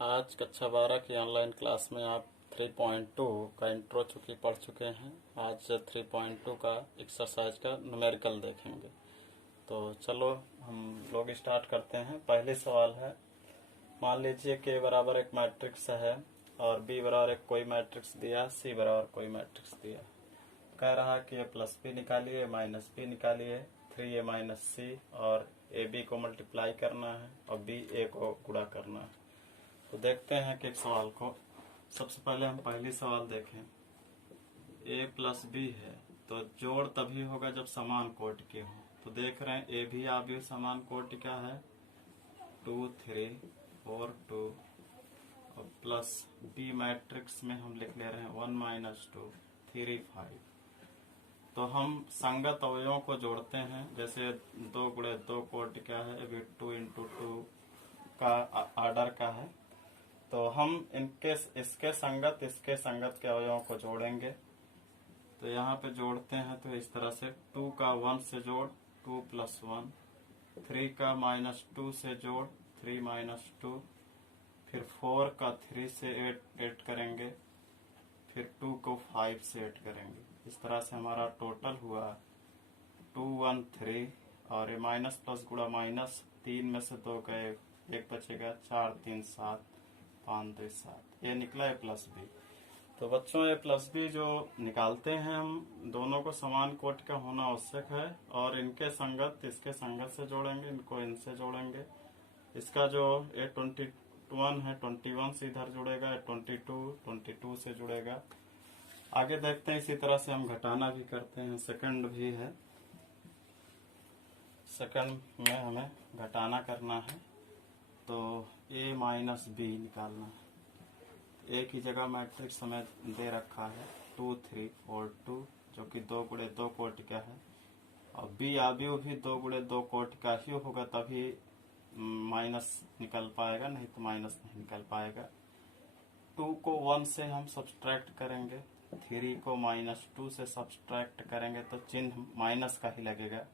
आज कक्षा 12 की ऑनलाइन क्लास में आप 3.2 का इंट्रो चूंकि पढ़ चुके हैं। आज 3.2 का एक्सरसाइज का न्यूमेरिकल देखेंगे। तो चलो हम लोग स्टार्ट करते हैं। पहले सवाल है, मान लीजिए कि बराबर एक मैट्रिक्स है और बी बराबर एक कोई मैट्रिक्स दिया, सी बराबर कोई मैट्रिक्स दिया। कह रहा है कि ए प्लस बी निकालिए, माइनस बी निकालिए, 3a माइनस सी, और ए बी को मल्टीप्लाई करना है और बी ए को गुणा करना है। तो देखते हैं कि एक सवाल को। सबसे पहले हम पहली सवाल देखें। a प्लस बी है तो जोड़ तभी होगा जब समान कोटि के हो। तो देख रहे हैं ए भी आ भी समान कोटि का है, 2 3 4 2, और प्लस बी मैट्रिक्स में हम लिख ले रहे हैं 1 माइनस 2 3 5। तो हम संगत अवयवों को जोड़ते हैं। जैसे 2 गुणे 2 कोटि का है, अभी 2 इंटू 2 का आर्डर का है। तो हम इसके संगत के अवयवों को जोड़ेंगे। तो यहाँ पे जोड़ते हैं तो इस तरह से 2 का 1 से जोड़ 2 प्लस 1, 3 का माइनस 2 से जोड़ 3 माइनस 2, फिर 4 का 3 से ऐड करेंगे, फिर 2 को 5 से ऐड करेंगे। इस तरह से हमारा टोटल हुआ 2 1 3, और ये माइनस प्लस गुणा माइनस, 3 में से 2 गए, 1 बचेगा, 4 3 7 5 2 7। ये निकला ए प्लस बी। तो बच्चों ए प्लस बी जो निकालते हैं हम, दोनों को समान कोटि का होना आवश्यक है, और इनके संगत इसके संगत से जोड़ेंगे, इनको इनसे जोड़ेंगे। इसका जो ए 21 है, 21 से इधर जुड़ेगा, 22 से जुड़ेगा। आगे देखते हैं। इसी तरह से हम घटाना भी करते हैं, सेकंड भी है। सेकंड में हमें घटाना करना है, तो a माइनस बी निकालना है। a की जगह मैट्रिक्स हमें दे रखा है 2 3 4 2, जो कि 2 गुणे 2 कोटि का है, और b आव्यूह भी 2 गुणे 2 कोटि का ही होगा, तभी माइनस निकल पाएगा, नहीं तो माइनस नहीं निकल पाएगा। 2 को 1 से हम सब्सट्रैक्ट करेंगे, 3 को माइनस 2 से सब्सट्रैक्ट करेंगे तो चिन्ह माइनस का ही लगेगा।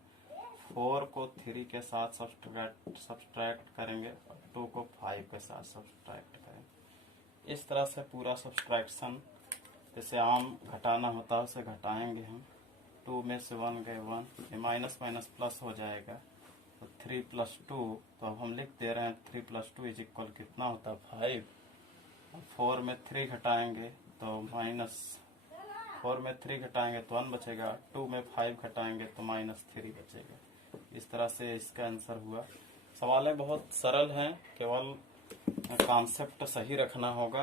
4 को 3 के साथ सब्सट्रैक्ट करेंगे, और 2 को 5 के साथ सब्सट्रैक्ट करेंगे। इस तरह से पूरा सब्सट्रैक्शन जैसे आम घटाना होता है उसे घटाएंगे हम। 2 में से 1 गए 1, ये माइनस माइनस प्लस हो जाएगा, तो 3 प्लस 2, तो अब हम लिख दे रहे हैं 3 प्लस 2 इज इक्वल कितना होता है 5। 4 में 3 घटाएंगे तो माइनस, 4 में 3 घटाएंगे तो 1 बचेगा, 2 में 5 घटाएंगे तो माइनस 3 बचेगा। इस तरह से इसका आंसर हुआ। सवालें बहुत सरल हैं, केवल कॉन्सेप्ट सही रखना होगा।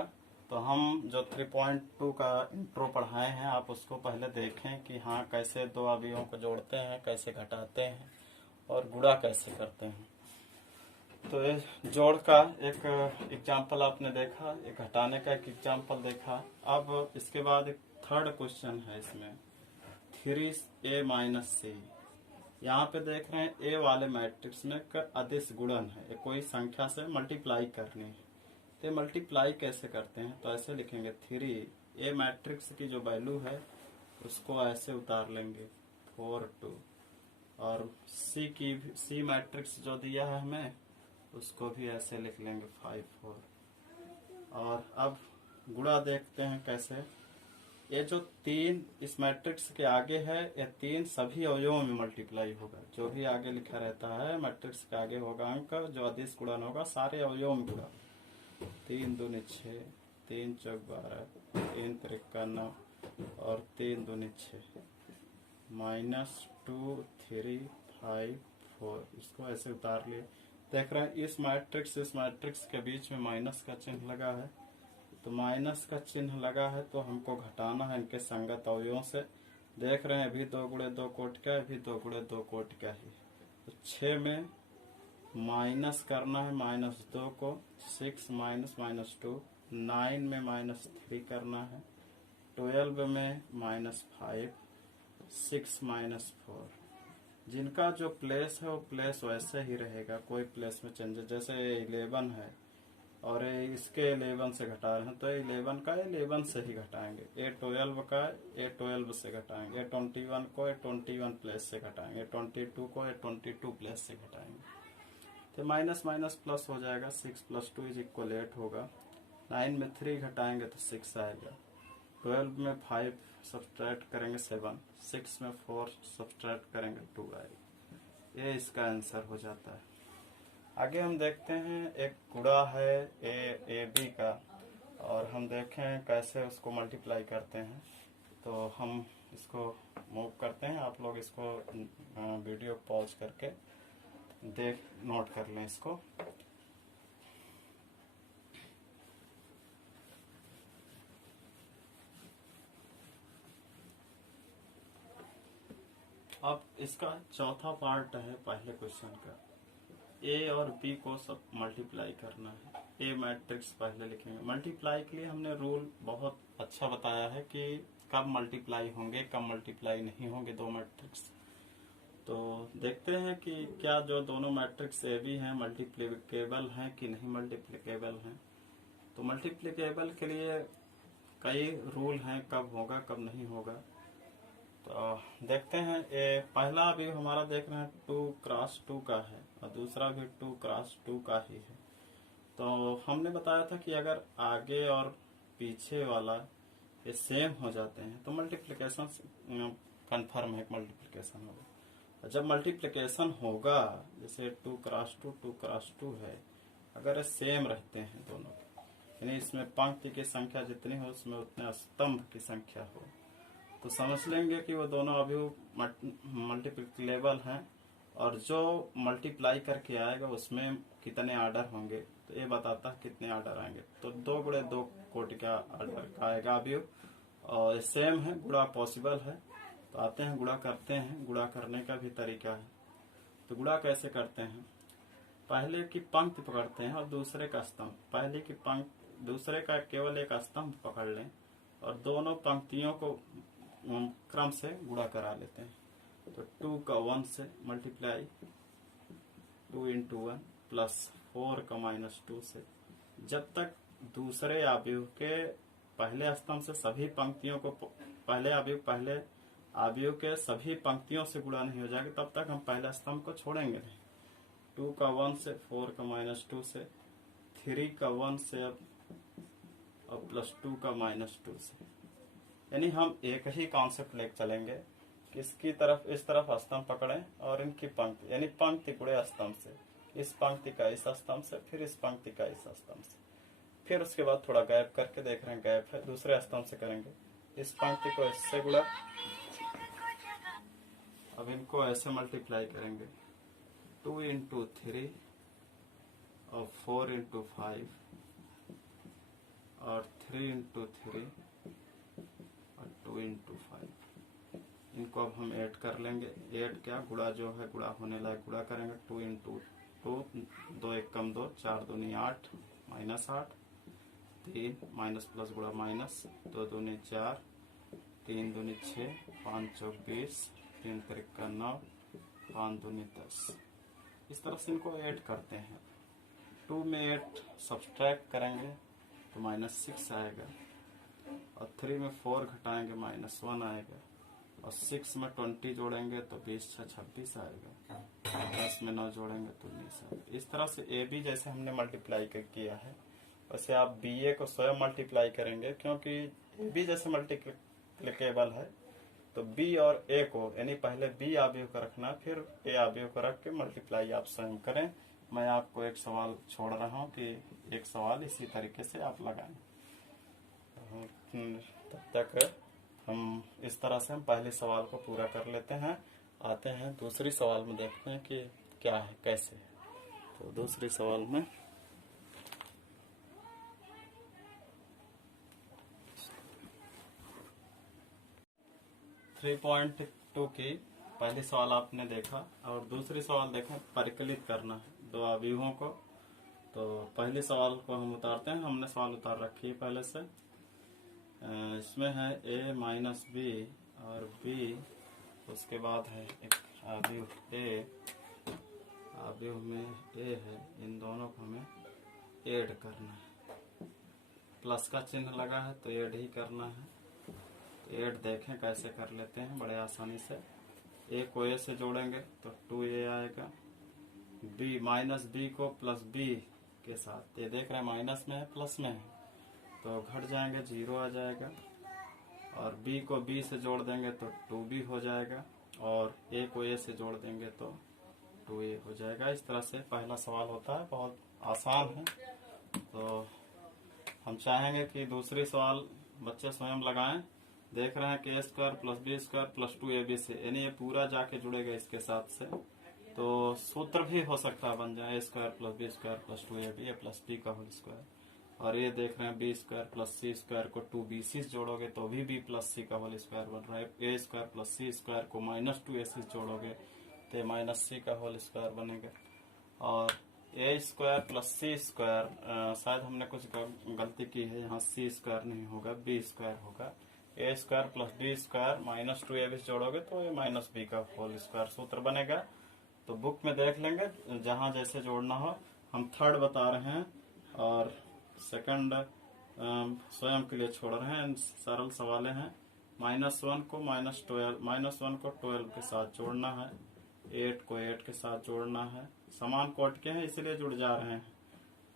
तो हम जो 3.2 का इंट्रो पढ़ाए हैं, आप उसको पहले देखें कि हाँ कैसे दो अवयवों को जोड़ते हैं, कैसे घटाते हैं और गुणा कैसे करते हैं। तो ये जोड़ का एक एग्जाम्पल आपने देखा, एक घटाने का एक एग्जाम्पल देखा। अब इसके बाद एक थर्ड क्वेश्चन है इसमें, 3a माइनस सी। यहाँ पे देख रहे हैं ए वाले मैट्रिक्स में अदिश गुणन है, ये कोई संख्या से मल्टीप्लाई करनी है। तो मल्टीप्लाई कैसे करते हैं, तो ऐसे लिखेंगे 3, ए मैट्रिक्स की जो वैल्यू है उसको ऐसे उतार लेंगे 4 2, और सी मैट्रिक्स जो दिया है हमें उसको भी ऐसे लिख लेंगे 5 4। और अब गुणा देखते हैं कैसे। ये जो 3 इस मैट्रिक्स के आगे है, ये 3 सभी अवयवों में मल्टीप्लाई होगा। जो भी आगे लिखा रहता है मैट्रिक्स के आगे होगा अंक, जो अदिश गुणन होगा सारे अवयवों में गुणा। 3 दूनी 6, 3 चौक 12, 3 त्रिका 9, और 3 दूनी 6, -2 3 5 4। इसको ऐसे उतार लिए। देख रहे हैं इस मैट्रिक्स के बीच में माइनस का चिन्ह लगा है, तो माइनस का चिन्ह लगा है तो हमको घटाना है इनके संगत अवयवों से। देख रहे हैं अभी 2 गुणे 2 कोटि का, अभी 2 गुणे 2 कोटि का ही। तो 6 में माइनस करना है -2 को, 6 माइनस -2, 9 में -3 करना है, 12 में -5, 6 -4। जिनका जो प्लेस है वो प्लेस वैसे ही रहेगा, कोई प्लेस में चेंज। जैसे 11 है और इसके 11 से घटा रहे हैं, तो 11 का 11 से ही घटाएंगे, A12 का A12 से घटाएंगे, A21 को A21 प्लेस से घटाएंगे, A22 को A22 प्लेस से घटाएंगे। तो माइनस माइनस प्लस हो जाएगा, 6 + 2 = 8 होगा। 9 में 3 घटाएंगे तो 6 आएगा। 12 में 5 सब्ट्रैक्ट करेंगे 7, 6 में 4 सब्ट्रैक्ट करेंगे 2 आएगा। ये इसका आंसर हो जाता है। आगे हम देखते हैं एक गुणा है ए बी का, और हम देखें कैसे उसको मल्टीप्लाई करते हैं। तो हम इसको मूव करते हैं, आप लोग इसको वीडियो पॉज करके देख नोट कर लें इसको। अब इसका चौथा पार्ट है पहले क्वेश्चन का। ए और बी को सब मल्टीप्लाई करना है। ए मैट्रिक्स पहले लिखेंगे। मल्टीप्लाई के लिए हमने रूल बहुत अच्छा बताया है कि कब मल्टीप्लाई होंगे, कब मल्टीप्लाई नहीं होंगे दो मैट्रिक्स। तो देखते हैं कि क्या जो दोनों मैट्रिक्स ए बी हैं मल्टीप्लिकेबल हैं कि नहीं मल्टीप्लिकेबल हैं। तो मल्टीप्लिकेबल के लिए कई रूल हैं, कब होगा कब नहीं होगा। तो देखते हैं। पहला अभी हमारा देख रहे हैं 2x2 का है, और दूसरा भी 2x2 का ही है। तो हमने बताया था कि अगर आगे और पीछे वाला ये सेम हो जाते हैं तो मल्टीप्लिकेशन कन्फर्म है, मल्टीप्लिकेशन होगा। और जब मल्टीप्लिकेशन होगा, जैसे 2x2 2x2 है, अगर ये सेम रहते हैं दोनों, यानी इसमें पंक्ति की संख्या जितनी हो उसमें उतने स्तंभ की संख्या हो, तो समझ लेंगे कि वो दोनों अभी मल्टीप्लिकेबल हैं। और जो मल्टीप्लाई करके आएगा उसमें कितने आर्डर होंगे, तो ये बताता है कितने आर्डर आएंगे। तो 2 × 2 कोटि का आर्डर का आएगा अभी, और सेम है, गुणा पॉसिबल है। तो आते हैं गुणा करते हैं। गुणा करने का भी तरीका है। तो गुणा कैसे करते हैं, पहले की पंक्ति पकड़ते हैं और दूसरे का स्तंभ। पहले की पंक्ति दूसरे का केवल एक स्तंभ पकड़ लें और दोनों पंक्तियों को क्रम से गुणा करा लेते हैं। तो 2 का 1 से मल्टीप्लाई 2 × 1 प्लस 4 का -2 से, जब तक दूसरे अवयव के पहले स्तंभ से सभी पंक्तियों को पहले अवयव के सभी पंक्तियों से गुणा नहीं हो जाएगा तब तक हम पहला स्तंभ को छोड़ेंगे नहीं। 2 का 1 से, 4 का -2 से, 3 का 1 से और प्लस 2 का -2 से। यानी हम एक ही कॉन्सेप्ट लेकर चलेंगे कि इसकी तरफ इस तरफ स्तंभ पकड़ें और इनकी पंक्ति, यानी पंक्ति गुणे स्तंभ से, इस पंक्ति का इस स्तंभ से, फिर इस पंक्ति का इस स्तंभ से, फिर उसके बाद थोड़ा गैप करके देख रहे हैं गैप है, दूसरे स्तंभ से करेंगे, इस पंक्ति को इससे गुणा। अब इनको ऐसे मल्टीप्लाई करेंगे, 2 × 3 और 4 × 5 और 3 × 3 और 2 × 5। इनको अब हम ऐड कर लेंगे। ऐड क्या, गुणा जो है गुणा होने लायक गुणा करेंगे। 2 × 2, 2 1 कम 2, 4 दूनी 8 -8, 3 माइनस प्लस गुणा माइनस, 2 दूनी 4, 3 दूनी 6, 5 चौक 20, 3 त्रिक 9, 5 दूनी 10। इस तरह से इनको ऐड करते हैं। 2 में 8 सब्सट्रैक्ट करेंगे तो -6 आएगा, और 3 में 4 घटाएंगे -1 आएगा, और 6 में 20 जोड़ेंगे तो 20 × 26 आएगा, 10 में 9 जोड़ेंगे तो 19 आएगा। इस तरह से ए बी जैसे हमने मल्टीप्लाई किया है वैसे आप बी ए को स्वयं मल्टीप्लाई करेंगे, क्योंकि ए बी जैसे मल्टीप्लिकेबल है। तो बी और ए को, यानी पहले बी अवयव को रखना, फिर ए अवयव को रख के मल्टीप्लाई आप स्वयं करें। मैं आपको एक सवाल छोड़ रहा हूँ कि एक सवाल इसी तरीके से आप लगाएं। तब तक हम इस तरह से हम पहले सवाल को पूरा कर लेते हैं। आते हैं दूसरी सवाल में, देखते हैं कि क्या है, कैसे है। तो दूसरी सवाल में 3.2 की पहली सवाल आपने देखा, और दूसरी सवाल देखें, परिकलित करना है दो अवयवों को। तो पहले सवाल को हम उतारते हैं। हमने सवाल उतार रखी है पहले से। इसमें है a - b और b, उसके बाद है एक अवयव a, अवयव में a है, इन दोनों को हमें ऐड करना है। प्लस का चिन्ह लगा है तो ऐड ही करना है। तो ऐड देखें कैसे कर लेते हैं बड़े आसानी से। a को a से जोड़ेंगे तो 2a आएगा, बी माइनस बी को प्लस बी के साथ, ये देख रहे हैं माइनस में है प्लस में है, तो घट जाएंगे, 0 आ जाएगा। और b को b से जोड़ देंगे तो 2b हो जाएगा, और a को a से जोड़ देंगे तो 2a हो जाएगा। इस तरह से पहला सवाल होता है, बहुत आसान है। तो हम चाहेंगे कि दूसरी सवाल बच्चे स्वयं लगाएं। देख रहे हैं कि a square plus B square plus 2ab से, यानी ये पूरा जाके जुड़ेगा इसके साथ से, तो सूत्र भी हो सकता है बन जाए a square plus B square plus 2ab plus b का होल स्क्वायर। और ये देख रहे हैं b square plus c square को 2bc जोड़ोगे तो भी b प्लस सी का होल स्क्वायर बन रहा है। ए स्क्वायर प्लस सी स्क्वायर को माइनस 2ac जोड़ोगे तो माइनस सी का होल स्क्वायर बनेगा। और ए स्क्वायर प्लस सी स्क्वायर, शायद हमने कुछ गलती की है, यहाँ सी स्क्वायर नहीं होगा, बी स्क्वायर होगा। A square plus B square minus 2ab जोड़ोगे तो ये माइनस बी का होल स्क्वायर सूत्र बनेगा। तो बुक में देख लेंगे जहां जैसे जोड़ना हो। हम थर्ड बता रहे हैं और सेकंड स्वयं के लिए छोड़ रहे हैं, सरल सवाल हैं। -1 को -1 को 12 के साथ जोड़ना है, 8 को 8 के साथ जोड़ना है। समान कोट के हैं इसलिए जुड़ जा रहे हैं।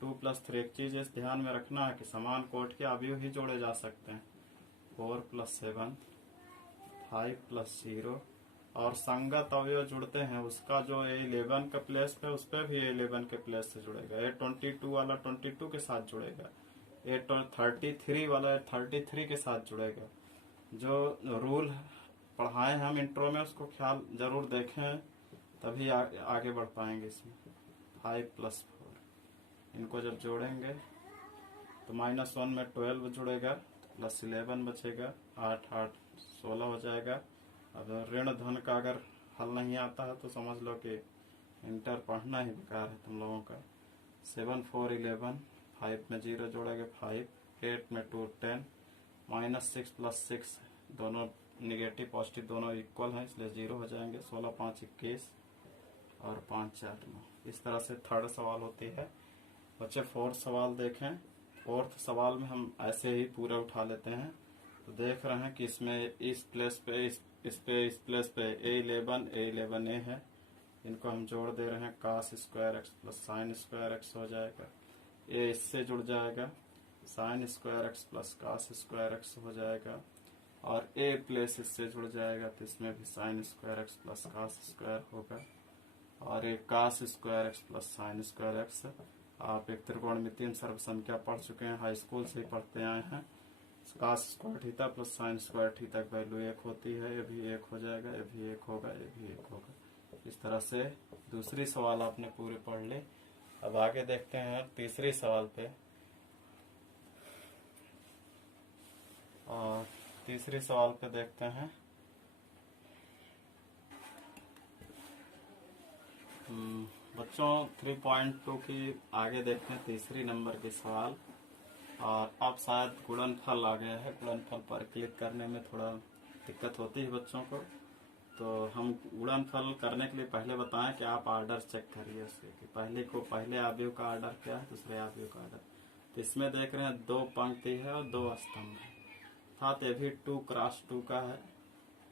2 + 3, एक चीज इस ध्यान में रखना है कि समान कोट के अवयव ही जोड़े जा सकते हैं। 4 + 7, 5 + 0, और संगत अवयव जुड़ते हैं, उसका जो A11 का प्लेस पे उस पर भी A11 के प्लेस से जुड़ेगा। A22 वाला 22 के साथ जुड़ेगा, A33 वाला 33 के साथ जुड़ेगा। जो रूल पढ़ाए हैं हम इंट्रो में उसको ख्याल जरूर देखें, तभी आगे बढ़ पाएंगे इसमें। 5 + 4, इनको जब जोड़ेंगे तो -1 में 12 जुड़ेगा, प्लस 11 बचेगा, 8 8 16 हो जाएगा। अब ऋण धन का अगर हल नहीं आता है तो समझ लो कि इंटर पढ़ना ही बेकार है तुम लोगों का। 7 4 11, 5 में 0 जोड़ेंगे 5, 8 में 2 10, -6 + 6, दोनों निगेटिव पॉजिटिव दोनों इक्वल हैं इसलिए 0 हो जाएंगे। 16 5 21 और 5 4 9। इस तरह से थर्ड सवाल होती है। बच्चे फोर्थ सवाल देखें। फोर्थ सवाल में हम ऐसे ही पूरे उठा लेते हैं। तो देख रहे हैं कि इसमें इस प्लेस पे इस प्लेस पे A11 है, इनको हम जोड़ दे रहे हैं। cos² x plus sin² x हो जाएगा। A इससे जुड़ जाएगा, sin² x plus cos² x हो जाएगा। और A प्लेस इससे जुड़ जाएगा तो इसमें भी sin² x प्लस cos² होगा। और एक cos² x plus sin² x। आप एक त्रिकोणमितीय सर्व संख्या पढ़ चुके हैं, हाई स्कूल से ही पढ़ते आए हैं। cos² theta plus sin² theta की वैल्यू 1 होती है, ये भी 1 हो जाएगा, ये भी 1 होगा, ये भी 1 होगा। इस तरह से दूसरी सवाल आपने पूरे पढ़ ली। अब आगे देखते हैं तीसरी सवाल पे। और तीसरी सवाल पे देखते हैं बच्चों 3.2 की आगे देखते हैं तीसरी नंबर के सवाल। और अब शायद गुणनफल आ गया है, गुणनफल पर क्लिक करने में थोड़ा दिक्कत होती है बच्चों को। तो हम गुणनफल करने के लिए पहले बताएं कि आप आर्डर चेक करिए उसके कि पहले अवयव का आर्डर क्या है, दूसरे अवयव का आर्डर। तो इसमें देख रहे हैं 2 पंक्ति है और 2 स्तंभ है, अर्थात ये भी 2 × 2 का है।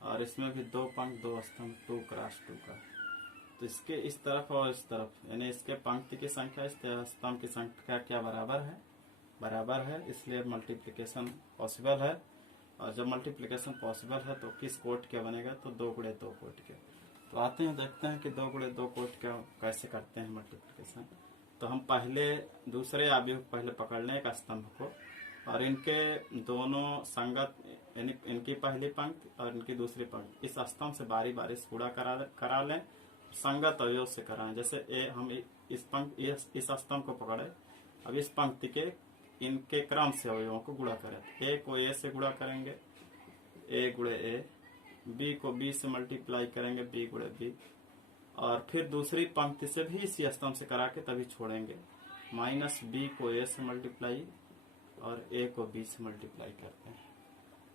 और इसमें भी 2 पंक्ति 2 स्तंभ 2 × 2 का है। तो इसके इस तरफ और इस तरफ, यानी इसके पंक्ति की संख्या इस स्तंभ की संख्या क्या बराबर है, इसलिए मल्टीप्लिकेशन पॉसिबल है। और जब मल्टीप्लिकेशन पॉसिबल है तो किस कोट क्या बनेगा, तो 2 × 2 कोट के। तो आते हैं देखते हैं कि 2 × 2 कोट क्या कैसे करते हैं मल्टीप्लिकेशन। तो हम पहले दूसरे अवयव पहले पकड़ लें एक स्तंभ को, और इनके दोनों संगत, यानी इनकी पहली पंक्ति और इनकी दूसरी पंक्ति, इस स्तंभ से बारी बारी से गुणा करा लें, संगत अवयव से कराएं। जैसे हम इस स्तंभ को पकड़े, अब इस पंक्ति के इनके क्रम से अवयवों को गुणा करें। A को A से गुणा करेंगे, A × A, B को B से मल्टीप्लाई करेंगे, B × B, और फिर दूसरी पंक्ति से भी इसी स्तंभ से करा के तभी छोड़ेंगे। -B को A से मल्टीप्लाई और A को B से मल्टीप्लाई करते हैं।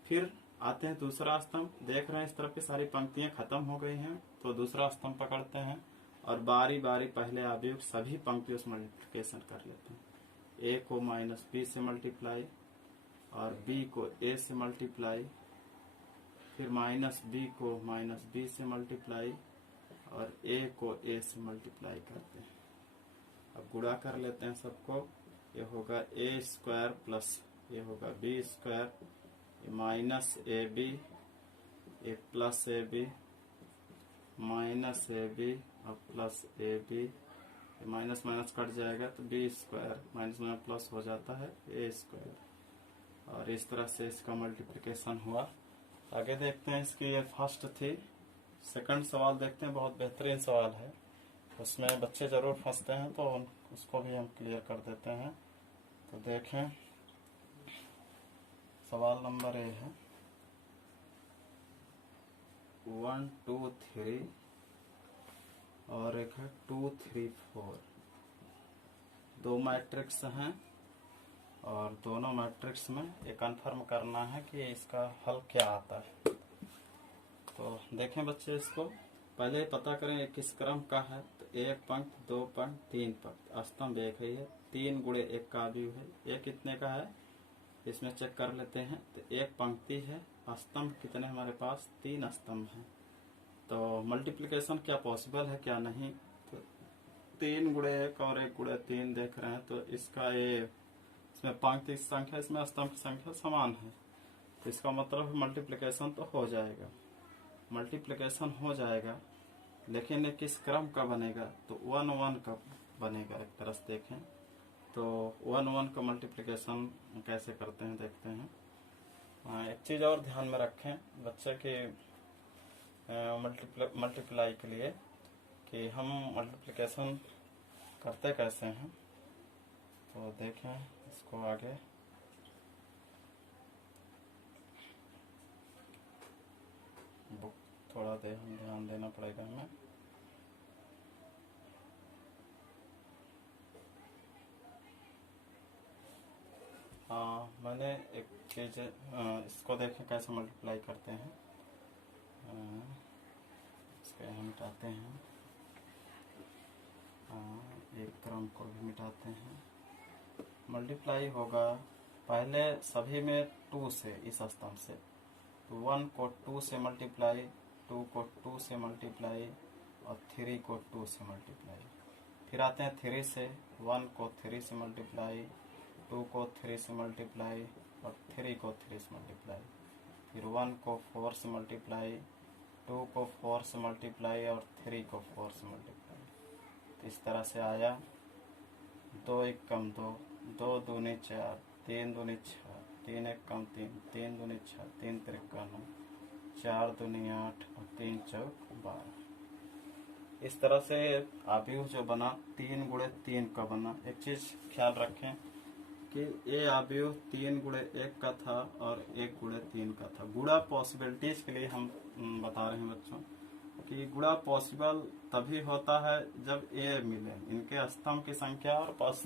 फिर आते हैं दूसरा स्तंभ। देख रहे हैं इस तरफ की सारी पंक्तियां खत्म हो गई हैं, तो दूसरा स्तंभ पकड़ते हैं और बारी बारी पहले अवयव सभी पंक्तियों से मल्टीप्लिकेशन कर लेते हैं। A को -B से मल्टीप्लाई और B को A से मल्टीप्लाई, फिर -B को -B से मल्टीप्लाई और ए को ए से मल्टीप्लाई करते हैं। अब गुणा कर लेते हैं सबको। ये होगा ए स्क्वायर प्लस ये होगा बी स्क्वायर, ये माइनस ए बी, ये plus A B, minus A B और plus A B, minus minus cut जाएगा तो B square minus minus plus हो जाता है ए स्क्वायर। और इस तरह से इसका मल्टीप्लिकेशन हुआ। आगे देखते हैं इसकी, ये फर्स्ट थी। सेकंड सवाल देखते हैं, बहुत बेहतरीन सवाल है, उसमें बच्चे जरूर फंसते हैं तो उसको भी हम क्लियर कर देते हैं। तो देखें, सवाल नंबर ए है 1 2 3 और एक है 2 3 4। दो मैट्रिक्स हैं और दोनों मैट्रिक्स में ये कंफर्म करना है कि इसका हल क्या आता है। तो देखें बच्चे, इसको पहले पता करें ये किस क्रम का है। तो एक पंक्ति, दो पंक्ति, तीन पंक्ति, स्तंभ एक ही है, 3 गुणे 1 का अवयव है। ये कितने का है इसमें चेक कर लेते हैं। तो एक पंक्ति है, स्तंभ कितने हमारे पास 3 स्तंभ हैं। तो मल्टीप्लिकेशन क्या पॉसिबल है क्या नहीं। तो 3 गुणे 1 और 1 गुणे 3 देख रहे हैं तो इसका ये इसमें पंक्ति की संख्या इसमें स्तंभ की संख्या समान है। तो इसका मतलब मल्टीप्लिकेशन तो हो जाएगा, मल्टीप्लिकेशन हो जाएगा। लेकिन ये किस क्रम का बनेगा, तो 1 1 का बनेगा। एक तरह से देखें तो 1 1 का मल्टीप्लिकेशन कैसे करते हैं देखते हैं। एक चीज और ध्यान में रखें बच्चे के मल्टीप्लाई के लिए कि हम मल्टीप्लिकेशन करते कैसे हैं। तो देखें इसको आगे, बुक थोड़ा ध्यान देना पड़ेगा हमें। हाँ, मैंने एक चीज इसको देखें कैसे मल्टीप्लाई करते हैं। इसको हम मिटाते हैं, एक क्रम को भी मिटाते हैं। मल्टीप्लाई होगा पहले सभी में 2 से, इस स्तंभ से। तो 1 को 2 से मल्टीप्लाई, 2 को 2 से मल्टीप्लाई और 3 को 2 से मल्टीप्लाई। फिर आते हैं 3 से, 1 को 3 से मल्टीप्लाई, 2 को 3 से मल्टीप्लाई और 3 को 3 से मल्टीप्लाई। फिर 1 को 4 से मल्टीप्लाई, 2 को 4 से मल्टीप्लाई और 3 को 4 से मल्टीप्लाई। तो इस तरह से आया 2 1 कम 2, 2 दूनी 4, 3 दूनी 6, 3 1 कम 3, 3 दूनी 6, 3 3 9, 4 दूनी 8 और 3 4 12। इस तरह से अवयव जो बना 3 गुणे 3 का बना। एक चीज ख्याल रखें कि ये अवयव 3 गुणे 1 का था और 1 गुणे 3 का था। गुणा पॉसिबिलिटीज के लिए हम बता रहे हैं बच्चों कि गुणा पॉसिबल तभी होता है जब ए मिले, इनके स्तंभ की संख्या और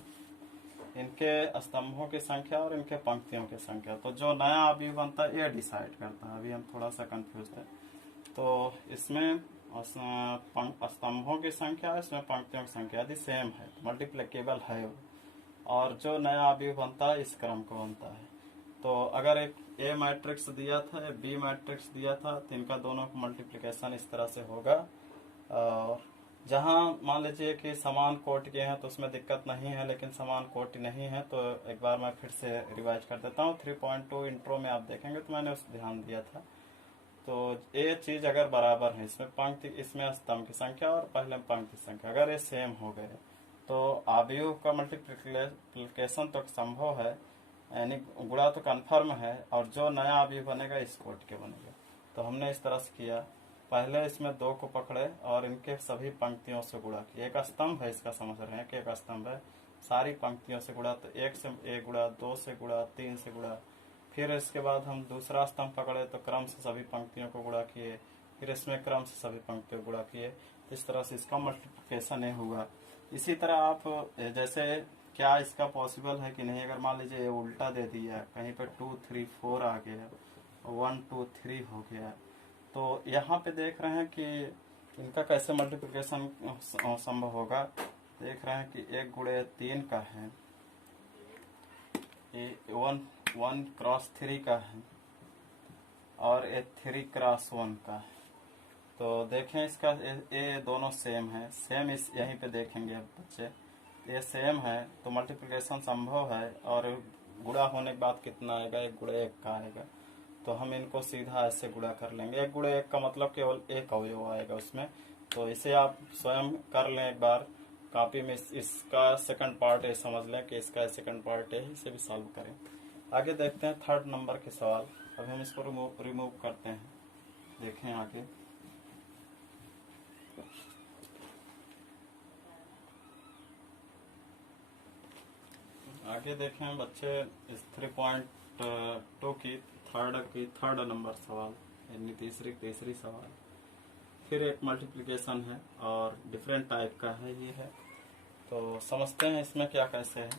इनके स्तंभों की संख्या और इनके पंक्तियों की संख्या। तो जो नया अवयव बनता है ये डिसाइड करता है। अभी हम थोड़ा सा कंफ्यूज थे। तो इसमें स्तंभों की संख्या, इसमें पंक्तियों की संख्या यदि सेम है तो मल्टीप्लिकेबल है, और जो नया अवयव बनता है इस क्रम को बनता है। तो अगर एक ए मैट्रिक्स दिया था, बी मैट्रिक्स दिया था, तो इनका दोनों का मल्टीप्लिकेशन इस तरह से होगा। और जहां मान लीजिए कि समान कोटि के हैं तो उसमें दिक्कत नहीं है, लेकिन समान कोटि नहीं है तो एक बार मैं फिर से रिवाइज कर देता हूँ। 3.2 इंट्रो में आप देखेंगे तो मैंने उस ध्यान दिया था। तो ये चीज अगर बराबर है, इसमें पंक्ति, इसमें स्तंभ की संख्या और पहले पंक्ति संख्या अगर ये सेम हो गए तो अवयव का मल्टीप्लिकेशन तो संभव है, यानी गुणा तो कन्फर्म है, और जो नया अवयव बनेगा इस कोटि के बनेगा। तो हमने इस तरह से किया, पहले इसमें 2 को पकड़े और इनके सभी पंक्तियों से गुणा किया। एक स्तंभ है, इसका समझ रहे हैं कि एक स्तंभ है, सारी पंक्तियों से गुणा। तो 1 से 1 गुणा, 2 से गुणा, 3 से गुणा। फिर इसके बाद हम दूसरा स्तंभ पकड़े तो क्रम से सभी पंक्तियों को गुणा किए, फिर इसमें क्रम से सभी पंक्तियों को गुणा किए। इस तरह से इसका मल्टीप्लिकेशन हुआ। इसी तरह आप जैसे क्या इसका पॉसिबल है कि नहीं, अगर मान लीजिए उल्टा दे दिया, कहीं पे 2 3 4 आ गया, 1 2 3 हो गया, तो यहाँ पे देख रहे हैं कि इनका कैसे मल्टीप्लिकेशन संभव होगा। देख रहे हैं कि 1 गुणे 3 का है, ये 1 क्रॉस 3 का है और ये 3 क्रॉस 1 का है। तो देखें इसका ये दोनों सेम है, सेम इस यहीं पे देखेंगे अब बच्चे, ये सेम है तो मल्टीप्लिकेशन संभव है। और गुणा होने के बाद कितना आएगा, 1 गुणे 1 का आएगा। तो हम इनको सीधा ऐसे गुणा कर लेंगे, 1 गुणे 1 का मतलब केवल एक अवयव आएगा उसमें। तो इसे आप स्वयं कर लें एक बार कॉपी में, इसका सेकंड पार्ट ये समझ लें कि इसका सेकंड पार्ट है, इसे भी सॉल्व करें। आगे देखते हैं 3rd नंबर के सवाल। अब हम इसको रिमूव करते हैं, देखें आगे। आगे देखें बच्चे इस 3.2 की थर्ड नंबर सवाल, यानी तीसरी सवाल। फिर एक मल्टीप्लिकेशन है और डिफरेंट टाइप का है ये है। तो समझते हैं इसमें क्या कैसे है।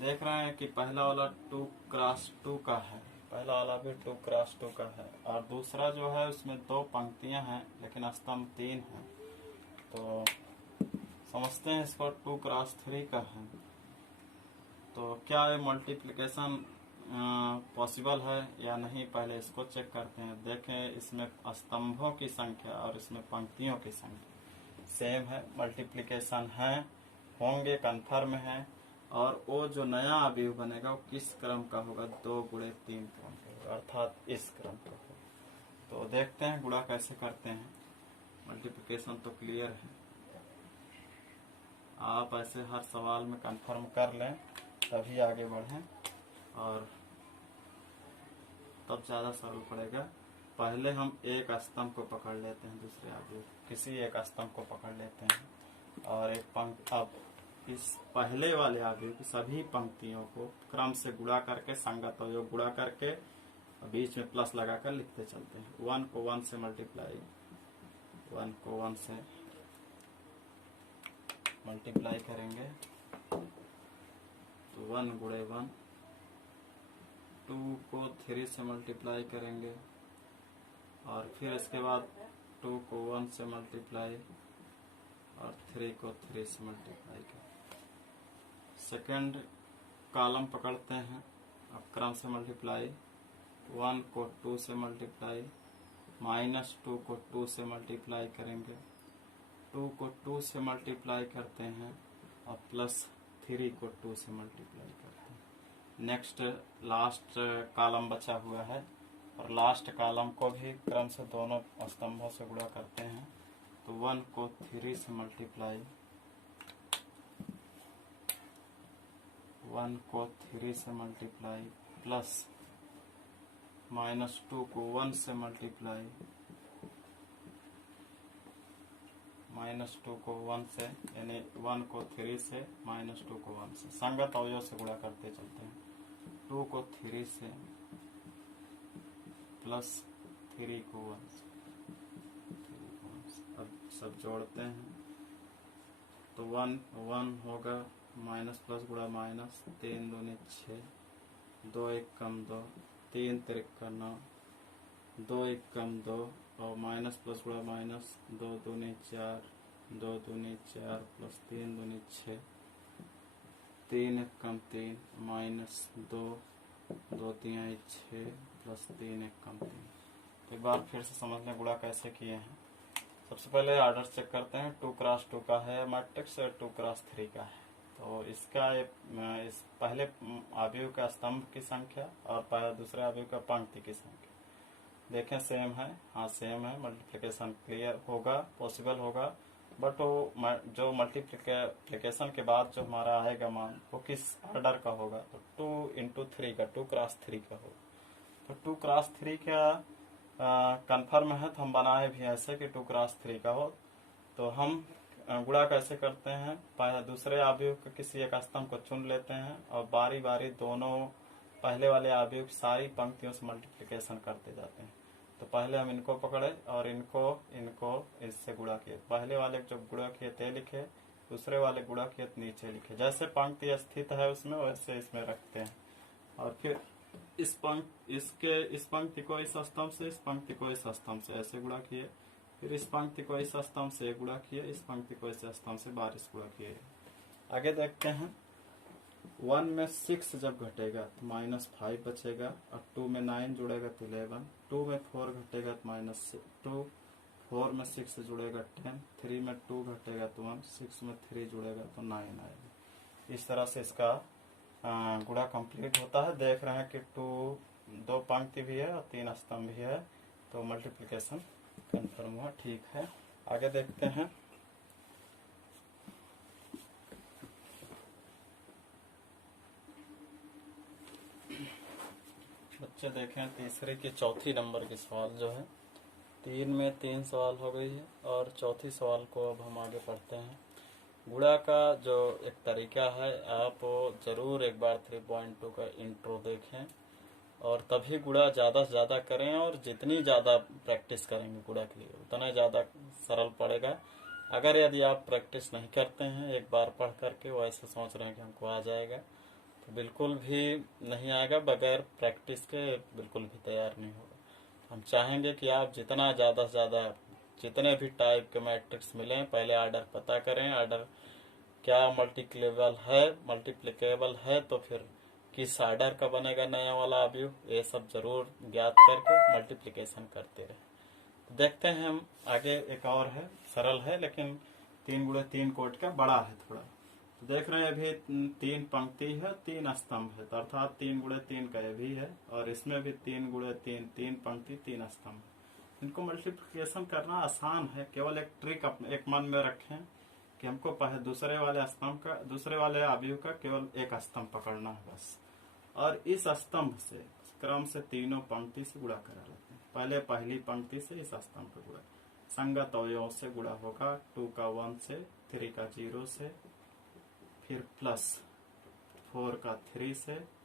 देख रहे हैं कि पहला वाला 2 क्रॉस 2 का है, पहला वाला भी 2 क्रॉस 2 का है, और दूसरा जो है उसमें 2 पंक्तियां हैं लेकिन स्तंभ 3 है। तो समझते हैं इसको 2 क्रॉस 3 का है। तो क्या ये मल्टीप्लिकेशन पॉसिबल है या नहीं, पहले इसको चेक करते हैं। देखें इसमें स्तंभों की संख्या और इसमें पंक्तियों की संख्या सेम है, मल्टीप्लिकेशन है, होंगे, कन्फर्म है। और वो जो नया अवयव बनेगा वो किस क्रम का होगा, 2 गुणे 3 क्रम का होगा, अर्थात इस क्रम का होगा। तो देखते हैं गुणा कैसे करते हैं। मल्टीप्लिकेशन तो क्लियर है, आप ऐसे हर सवाल में कन्फर्म कर लें तभी आगे बढ़ें और तब ज़्यादा सरल पड़ेगा। पहले हम एक स्तंभ को पकड़ लेते हैं, दूसरे अवयव किसी एक स्तंभ को पकड़ लेते हैं और एक पंक्ति, अब इस पहले वाले अवयव की सभी पंक्तियों को क्रम से गुणा करके, संगत अवयव गुणा करके बीच में प्लस लगाकर लिखते चलते हैं। 1 को 1 से मल्टीप्लाई, 1 को 1 से मल्टीप्लाई करेंगे तो 1 गुणे 1, 2 को 3 से मल्टीप्लाई करेंगे और फिर इसके बाद 2 को 1 से मल्टीप्लाई और 3 को 3 से मल्टीप्लाई करेंगे। सेकंड कॉलम पकड़ते हैं, अब क्रम से मल्टीप्लाई, 1 को 2 से मल्टीप्लाई, -2 को 2 से मल्टीप्लाई करेंगे, 2 को 2 से मल्टीप्लाई करते हैं और +3 को 2 से मल्टीप्लाई करते हैं। नेक्स्ट लास्ट कॉलम बचा हुआ है और लास्ट कॉलम को भी क्रम से दोनों स्तंभों से गुणा करते हैं। तो 1 को 3 से मल्टीप्लाई, 1 को 3 से मल्टीप्लाई प्लस -2 को 1 से मल्टीप्लाई, -2 को 1 से, यानी 1 को 3 से, -2 को 1 से, संगत अवयव से गुणा करते चलते हैं। 2 को 3 से प्लस 3 को 1 से, अब सब जोड़ते हैं तो 1 1 होगा, माइनस प्लस गुणा माइनस, 3 दूनी 6, 2 1 कम 2, 3 3 9, 2 1 कम 2 और माइनस प्लस गुणा माइनस, 2 दूनी 4, 2 दूनी 4 प्लस 3 दूनी 6, 3 1 कम 3, -2, 2 3 6 प्लस 3 1 कम 3। एक बार फिर से समझ लें गुणा कैसे किए हैं। सबसे पहले ऑर्डर चेक करते हैं, 2 क्रॉस 2 का है मैट्रिक्स, 2 क्रॉस 3 का है। तो इसका इस पहले अवयव का स्तंभ की संख्या और दूसरे अवयव का पंक्ति की संख्या देखें सेम है, हाँ सेम है, मल्टीप्लिकेशन क्लियर होगा, पॉसिबल होगा। बट वो जो मल्टीप्लिकेशन के बाद जो हमारा आएगा मान वो किस ऑर्डर का होगा, तो 2 × 3 का, 2 क्रॉस 3 का होगा। तो 2 क्रॉस 3 का कंफर्म है तो हम बनाए भी ऐसे कि 2 क्रॉस 3 का हो। तो हम गुणा कैसे करते हैं, दूसरे अवयव के किसी एक स्तंभ को चुन लेते हैं और बारी बारी दोनों पहले वाले अवयव की सारी पंक्तियों से मल्टीप्लिकेशन करते जाते हैं। तो पहले हम इनको पकड़े और इनको इससे गुणा किए, पहले वाले जो गुणा किए थे लिखे, दूसरे वाले गुणा किए तो नीचे लिखे, जैसे पंक्ति स्थित है उसमें वैसे इसमें रखते हैं। और फिर इस पंक्ति को इस स्तंभ से, इस पंक्ति को इस स्तंभ से ऐसे गुणा किए, फिर इस पंक्ति को इस स्तंभ से गुणा किए, इस पंक्ति को इस स्तंभ से बारिश गुणा किए। आगे देखते हैं, 1 में 6 जब घटेगा तो -5 बचेगा और 2 में 9 जुड़ेगा तो 11, 2 में 4 घटेगा तो -2, 4 में 6 जुड़ेगा 10, 3 में 2 घटेगा तो 1, 6 में 3 जुड़ेगा तो 9 आएगा। इस तरह से इसका गुणा कंप्लीट होता है। देख रहे हैं कि 2 पंक्ति भी है और 3 स्तंभ भी है, तो मल्टीप्लिकेशन कन्फर्म हुआ, ठीक है। आगे देखते हैं। बच्चे देखें तीसरे की चौथी नंबर की सवाल जो है, 3 में 3 सवाल हो गई है और चौथी सवाल को अब हम आगे पढ़ते हैं। गुणा का जो एक तरीका है, आप ज़रूर एक बार 3.2 का इंट्रो देखें और तभी गुणा ज़्यादा से ज़्यादा करें, और जितनी ज़्यादा प्रैक्टिस करेंगे गुणा के लिए उतना ज़्यादा सरल पड़ेगा। अगर यदि आप प्रैक्टिस नहीं करते हैं, एक बार पढ़ करके वो ऐसे सोच रहे हैं कि हमको आ जाएगा, तो बिल्कुल भी नहीं आएगा। बगैर प्रैक्टिस के बिल्कुल भी तैयार नहीं होगा। हम चाहेंगे कि आप जितना ज़्यादा से ज़्यादा जितने भी टाइप के मैट्रिक्स मिलें, पहले आर्डर पता करें, आर्डर क्या मल्टीप्लिकेबल है, तो फिर किस आर्डर का बनेगा नया वाला अवयव, ये सब जरूर ज्ञात करके मल्टीप्लिकेशन करते रहे। तो देखते हैं हम आगे। एक और है, सरल है लेकिन 3 गुणे 3 कोट का बड़ा है थोड़ा। तो देख रहे हैं अभी 3 पंक्ति है, 3 स्तंभ है, तो अर्थात 3 गुणे 3 का ये भी है, और इसमें भी 3 गुणे 3 पंक्ति 3 स्तंभ। इनको मल्टीप्लिकेशन करना आसान है, केवल एक ट्रिक एक मन में रखें कि हमको पहले दूसरे वाले अवयव का केवल एक स्तंभ पकड़ना है बस, और इस स्तंभ से क्रम से तीनों पंक्ति से गुणा करा लेते हैं। पहले पहली पंक्ति से इस स्तंभ का गुणा, संगत अवयवों से गुणा होगा। 2 का 1 से, 3 का 0 से, फिर प्लस 4 का 3 से,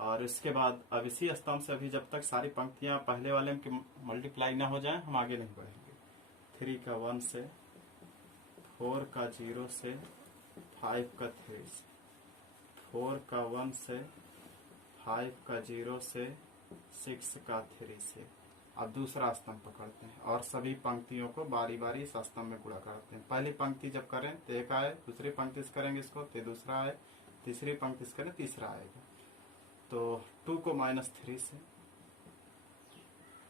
और इसके बाद अब इसी स्तंभ से अभी जब तक सारी पंक्तियां पहले वाले में मल्टीप्लाई ना हो जाए हम आगे नहीं बढ़ेंगे। 3 का 1 से, 4 का 0 से, 5 का 3 से, 4 का 1 से, 5 का 0 से, 6 का 3 से। अब दूसरा स्तंभ पकड़ते हैं और सभी पंक्तियों को बारी बारी इस स्तंभ में गुणा करते हैं। पहली पंक्ति जब करें तो एक आए, दूसरी पंक्ति से करेंगे इसको तो दूसरा आए, तीसरी पंक्ति से करें तीसरा आएगा। तो 2 को -3 से,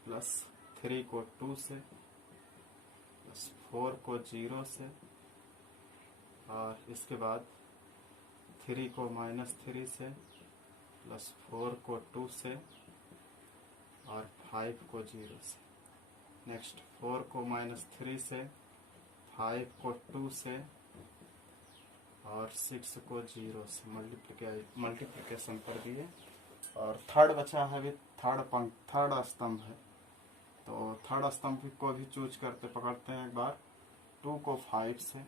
प्लस 3 को 2 से, प्लस 4 को 0 से, और इसके बाद 3 को -3 से, प्लस 4 को 2 से, और 5 को 0 से। नेक्स्ट 4 को -3 से, 5 को 2 से, और 6 को 0 से मल्टीप्लिकेशन कर दिए। और थर्ड बचा है अभी, थर्ड स्तंभ है, तो थर्ड स्तंभ को भी चूज करते पकड़ते हैं एक बार। 2 को 5 से,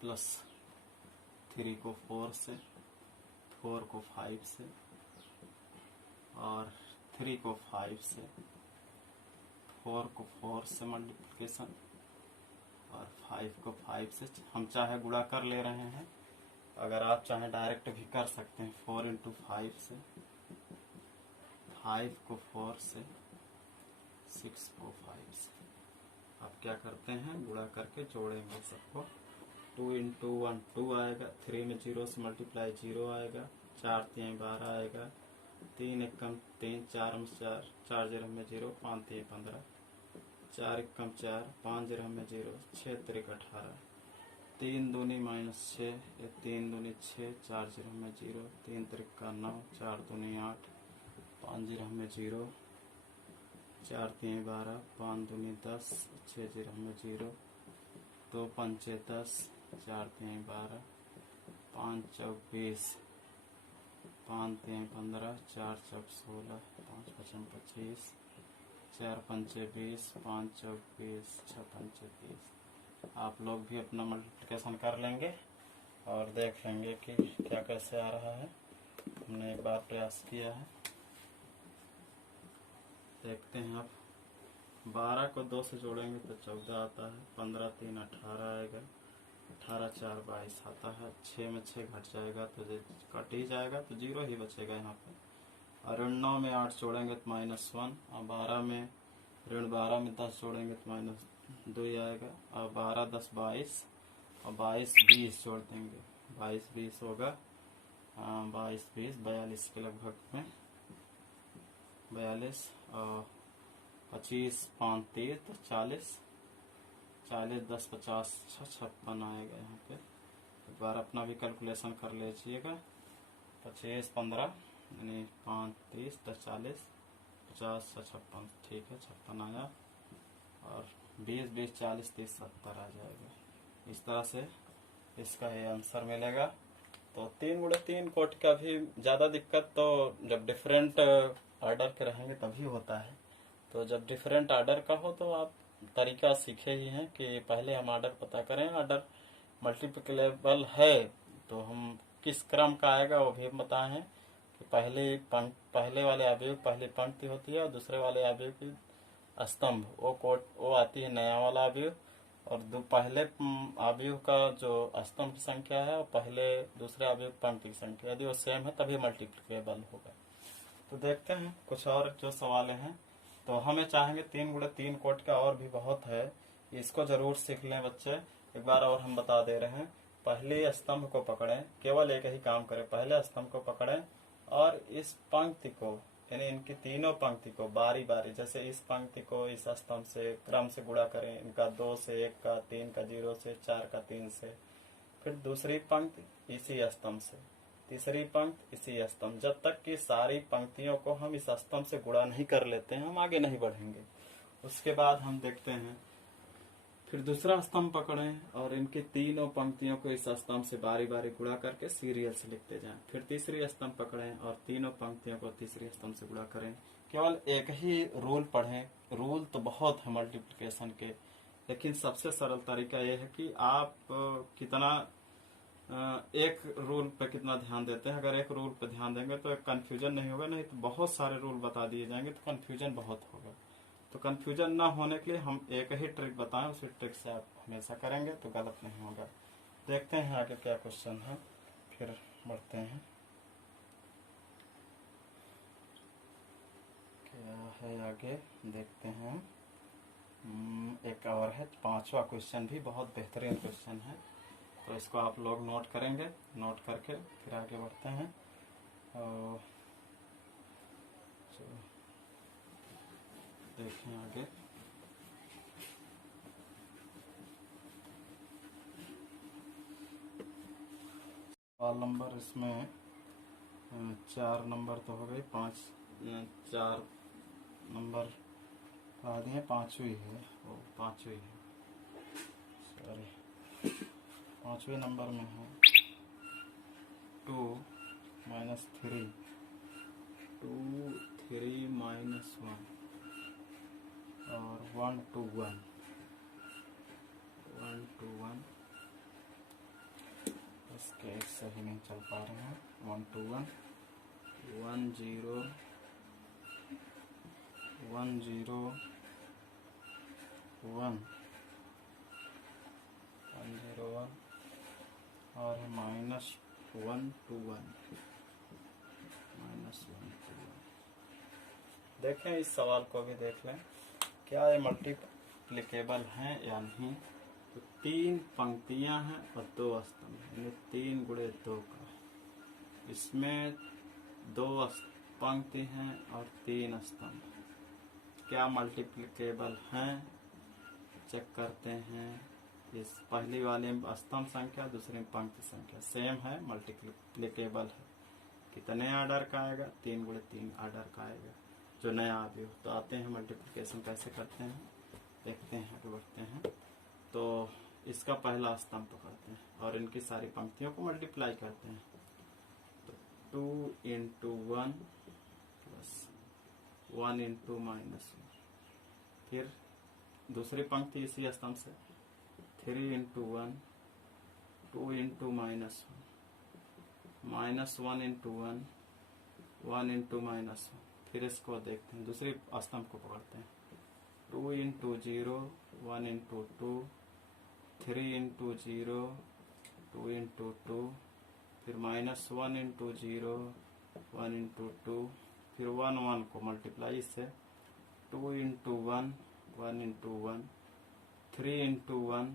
प्लस 3 को 4 से, 4 को 5 से, और 3 को 5 से, 4 को 4 से मल्टीप्लिकेशन, और 5 को 5 से। हम चाहे गुणा कर ले रहे हैं, अगर आप चाहें डायरेक्ट भी कर सकते हैं। 4 × 5 से, 5 को 4 से, 6 को 5 से। अब क्या करते हैं, गुणा करके जोड़ेंगे सबको। 2 × 1 2 आएगा, 3 में 0 से मल्टीप्लाई 0 आएगा, 4 3 12 आएगा, 3 एकम 3, 4 में 4, 4 0 में 0, 5 3 15, 4 एकम 4, 5 0 में 0, 6 3 18, 3 दूनी -6, 3 दूनी 6, 4 0 में 0, 3 3 9, 4 दूनी 8, 5 0 में 0, 4 3 12, 5 दूनी 10, 6 0 में 0, 2 5 10, 4 3 12, 5 4 20, 5 3 15, 4 4 16, 5 5 25, 4 5 20, 5 4 20, 6 5 30। आप लोग भी अपना मल्टीप्लिकेशन कर लेंगे और देख लेंगे कि क्या कैसे आ रहा है। हमने एक बार प्रयास किया है, देखते हैं। आप 12 को 2 से जोड़ेंगे तो 14 आता है, 15 3 18 आएगा, 18 4 22 आता है, 6 में 6 घट जाएगा तो कट ही जाएगा, तो 0 ही बचेगा यहाँ पे। और ऋण 9 में 8 जोड़ेंगे तो -1, और 12 में 10 जोड़ेंगे तो -2 आएगा, और 12 10 22, और 22 20 जोड़ देंगे, 22 20 होगा, 22 20 42 के लगभग में, 42, और 25 5 30 तो 40, 40 10 50 56 आएगा यहाँ पे। एक बार अपना भी कैलकुलेशन कर लीजिएगा। 25 15 यानी 5 30 10 40 50 56, ठीक है 56 आया। और 20 20 40 30 70 आ जाएगा। इस तरह से इसका ये आंसर मिलेगा। तो 3 × 3 कोट का भी ज़्यादा दिक्कत तो जब डिफरेंट ऑर्डर के रहेंगे तभी होता है। तो जब डिफरेंट ऑर्डर का हो तो आप तरीका सीखे ही हैं कि पहले हम ऑर्डर पता करें, ऑर्डर मल्टीप्लिकेबल है तो हम किस क्रम का आएगा वो भी बताए हैं कि पहले वाले अवयव पहली पंक्ति होती है और दूसरे वाले अवयव की स्तंभ वो आती है नया वाला अवयव। और पहले अवयव का जो स्तंभ की संख्या है और पहले दूसरे अवयव पंक्ति की संख्या यदि वो सेम है तभी मल्टीप्लिकेबल होगा। तो देखते हैं कुछ और जो सवाल हैं। तो हमें चाहेंगे 3 × 3 कोट का और भी बहुत है, इसको जरूर सीख लें बच्चे। एक बार और हम बता दे रहे हैं, पहले स्तंभ को पकड़ें, केवल एक ही काम करें, पहले स्तंभ को पकड़ें और इस पंक्ति को यानी इनकी तीनों पंक्ति को बारी बारी, जैसे इस पंक्ति को इस स्तंभ से क्रम से गुणा करें, इनका 2 से 1 का, 3 का 0 से, 4 का 3 से, फिर दूसरी पंक्ति इसी स्तंभ से, तीसरी पंक्ति इसी स्तंभ, जब तक कि सारी पंक्तियों को हम इस स्तंभ से गुणा नहीं कर लेते हैं हम आगे नहीं बढ़ेंगे। उसके बाद हम देखते हैं, फिर दूसरा स्तंभ पकड़ें और इनकी तीनों पंक्तियों को इस स्तंभ से बारी बारी गुणा करके सीरियल से लिखते जाएं। फिर तीसरी स्तंभ पकड़ें और तीनों पंक्तियों को तीसरी स्तंभ से गुणा करें। केवल एक ही रूल पढ़ें, रूल तो बहुत है मल्टीप्लिकेशन के, लेकिन सबसे सरल तरीका यह है कि आप कितना एक रूल पे कितना ध्यान देते हैं। अगर एक रूल पे ध्यान देंगे तो कंफ्यूजन नहीं होगा, नहीं तो बहुत सारे रूल बता दिए जाएंगे तो कंफ्यूजन बहुत होगा। तो कंफ्यूजन ना होने के लिए हम एक ही ट्रिक बताएं, उसी ट्रिक से आप हमेशा करेंगे तो गलत नहीं होगा। देखते हैं आगे क्या क्वेश्चन है, फिर बढ़ते हैं। क्या है आगे देखते हैं। एक और है 5वां क्वेश्चन भी बहुत बेहतरीन क्वेश्चन है, तो इसको आप लोग नोट करेंगे, नोट करके फिर आगे बढ़ते हैं। और देखें आगे। सवाल नंबर इसमें 4 नंबर तो हो गए, 4 नंबर कहा दिए, 5वीं है, वो 5वीं है, सॉरी 5वें नंबर में है 2 - 3, 2 3 - 1 और 1 2 1, 1 2 1, इसके एक सही नहीं चल पा रहे हैं। 1 2 1 1 0 1 0 1 1 0 1 और -1 2 1, -1 2 1। देखें इस सवाल को भी देख लें, क्या ये मल्टीप्लिकेबल हैं या नहीं। तो 3 पंक्तियां हैं और 2 स्तंभ, यानी 3 × 2 का। इसमें 2 पंक्ति हैं और 3 स्तंभ, क्या मल्टीप्लिकेबल हैं चेक करते हैं। इस पहली वाले में स्तंभ संख्या, दूसरे में पंक्ति संख्या सेम है, मल्टीप्लिकेबल है। कितने ऑर्डर का आएगा, 3 × 3 ऑर्डर का आएगा जो नया अवयव। तो आते हैं मल्टीप्लिकेशन कैसे करते हैं, देखते हैं, आगे बढ़ते हैं। तो इसका पहला स्तंभ पकड़ते हैं और इनकी सारी पंक्तियों को मल्टीप्लाई करते हैं। तो 2 × 1 + 1 × -1, फिर दूसरी पंक्ति इसी स्तंभ से 3 × 1 2 × -1 -1 × 1 1 × -1। फिर इसको देखते हैं, दूसरी स्तंभ को पकड़ते हैं 2 × 0 1 × 2 3 × 0 2 × 2, फिर -1 × 0 1 × 2, फिर 1 1 को मल्टीप्लाई इससे 2 × 1 1 × 1 3 × 1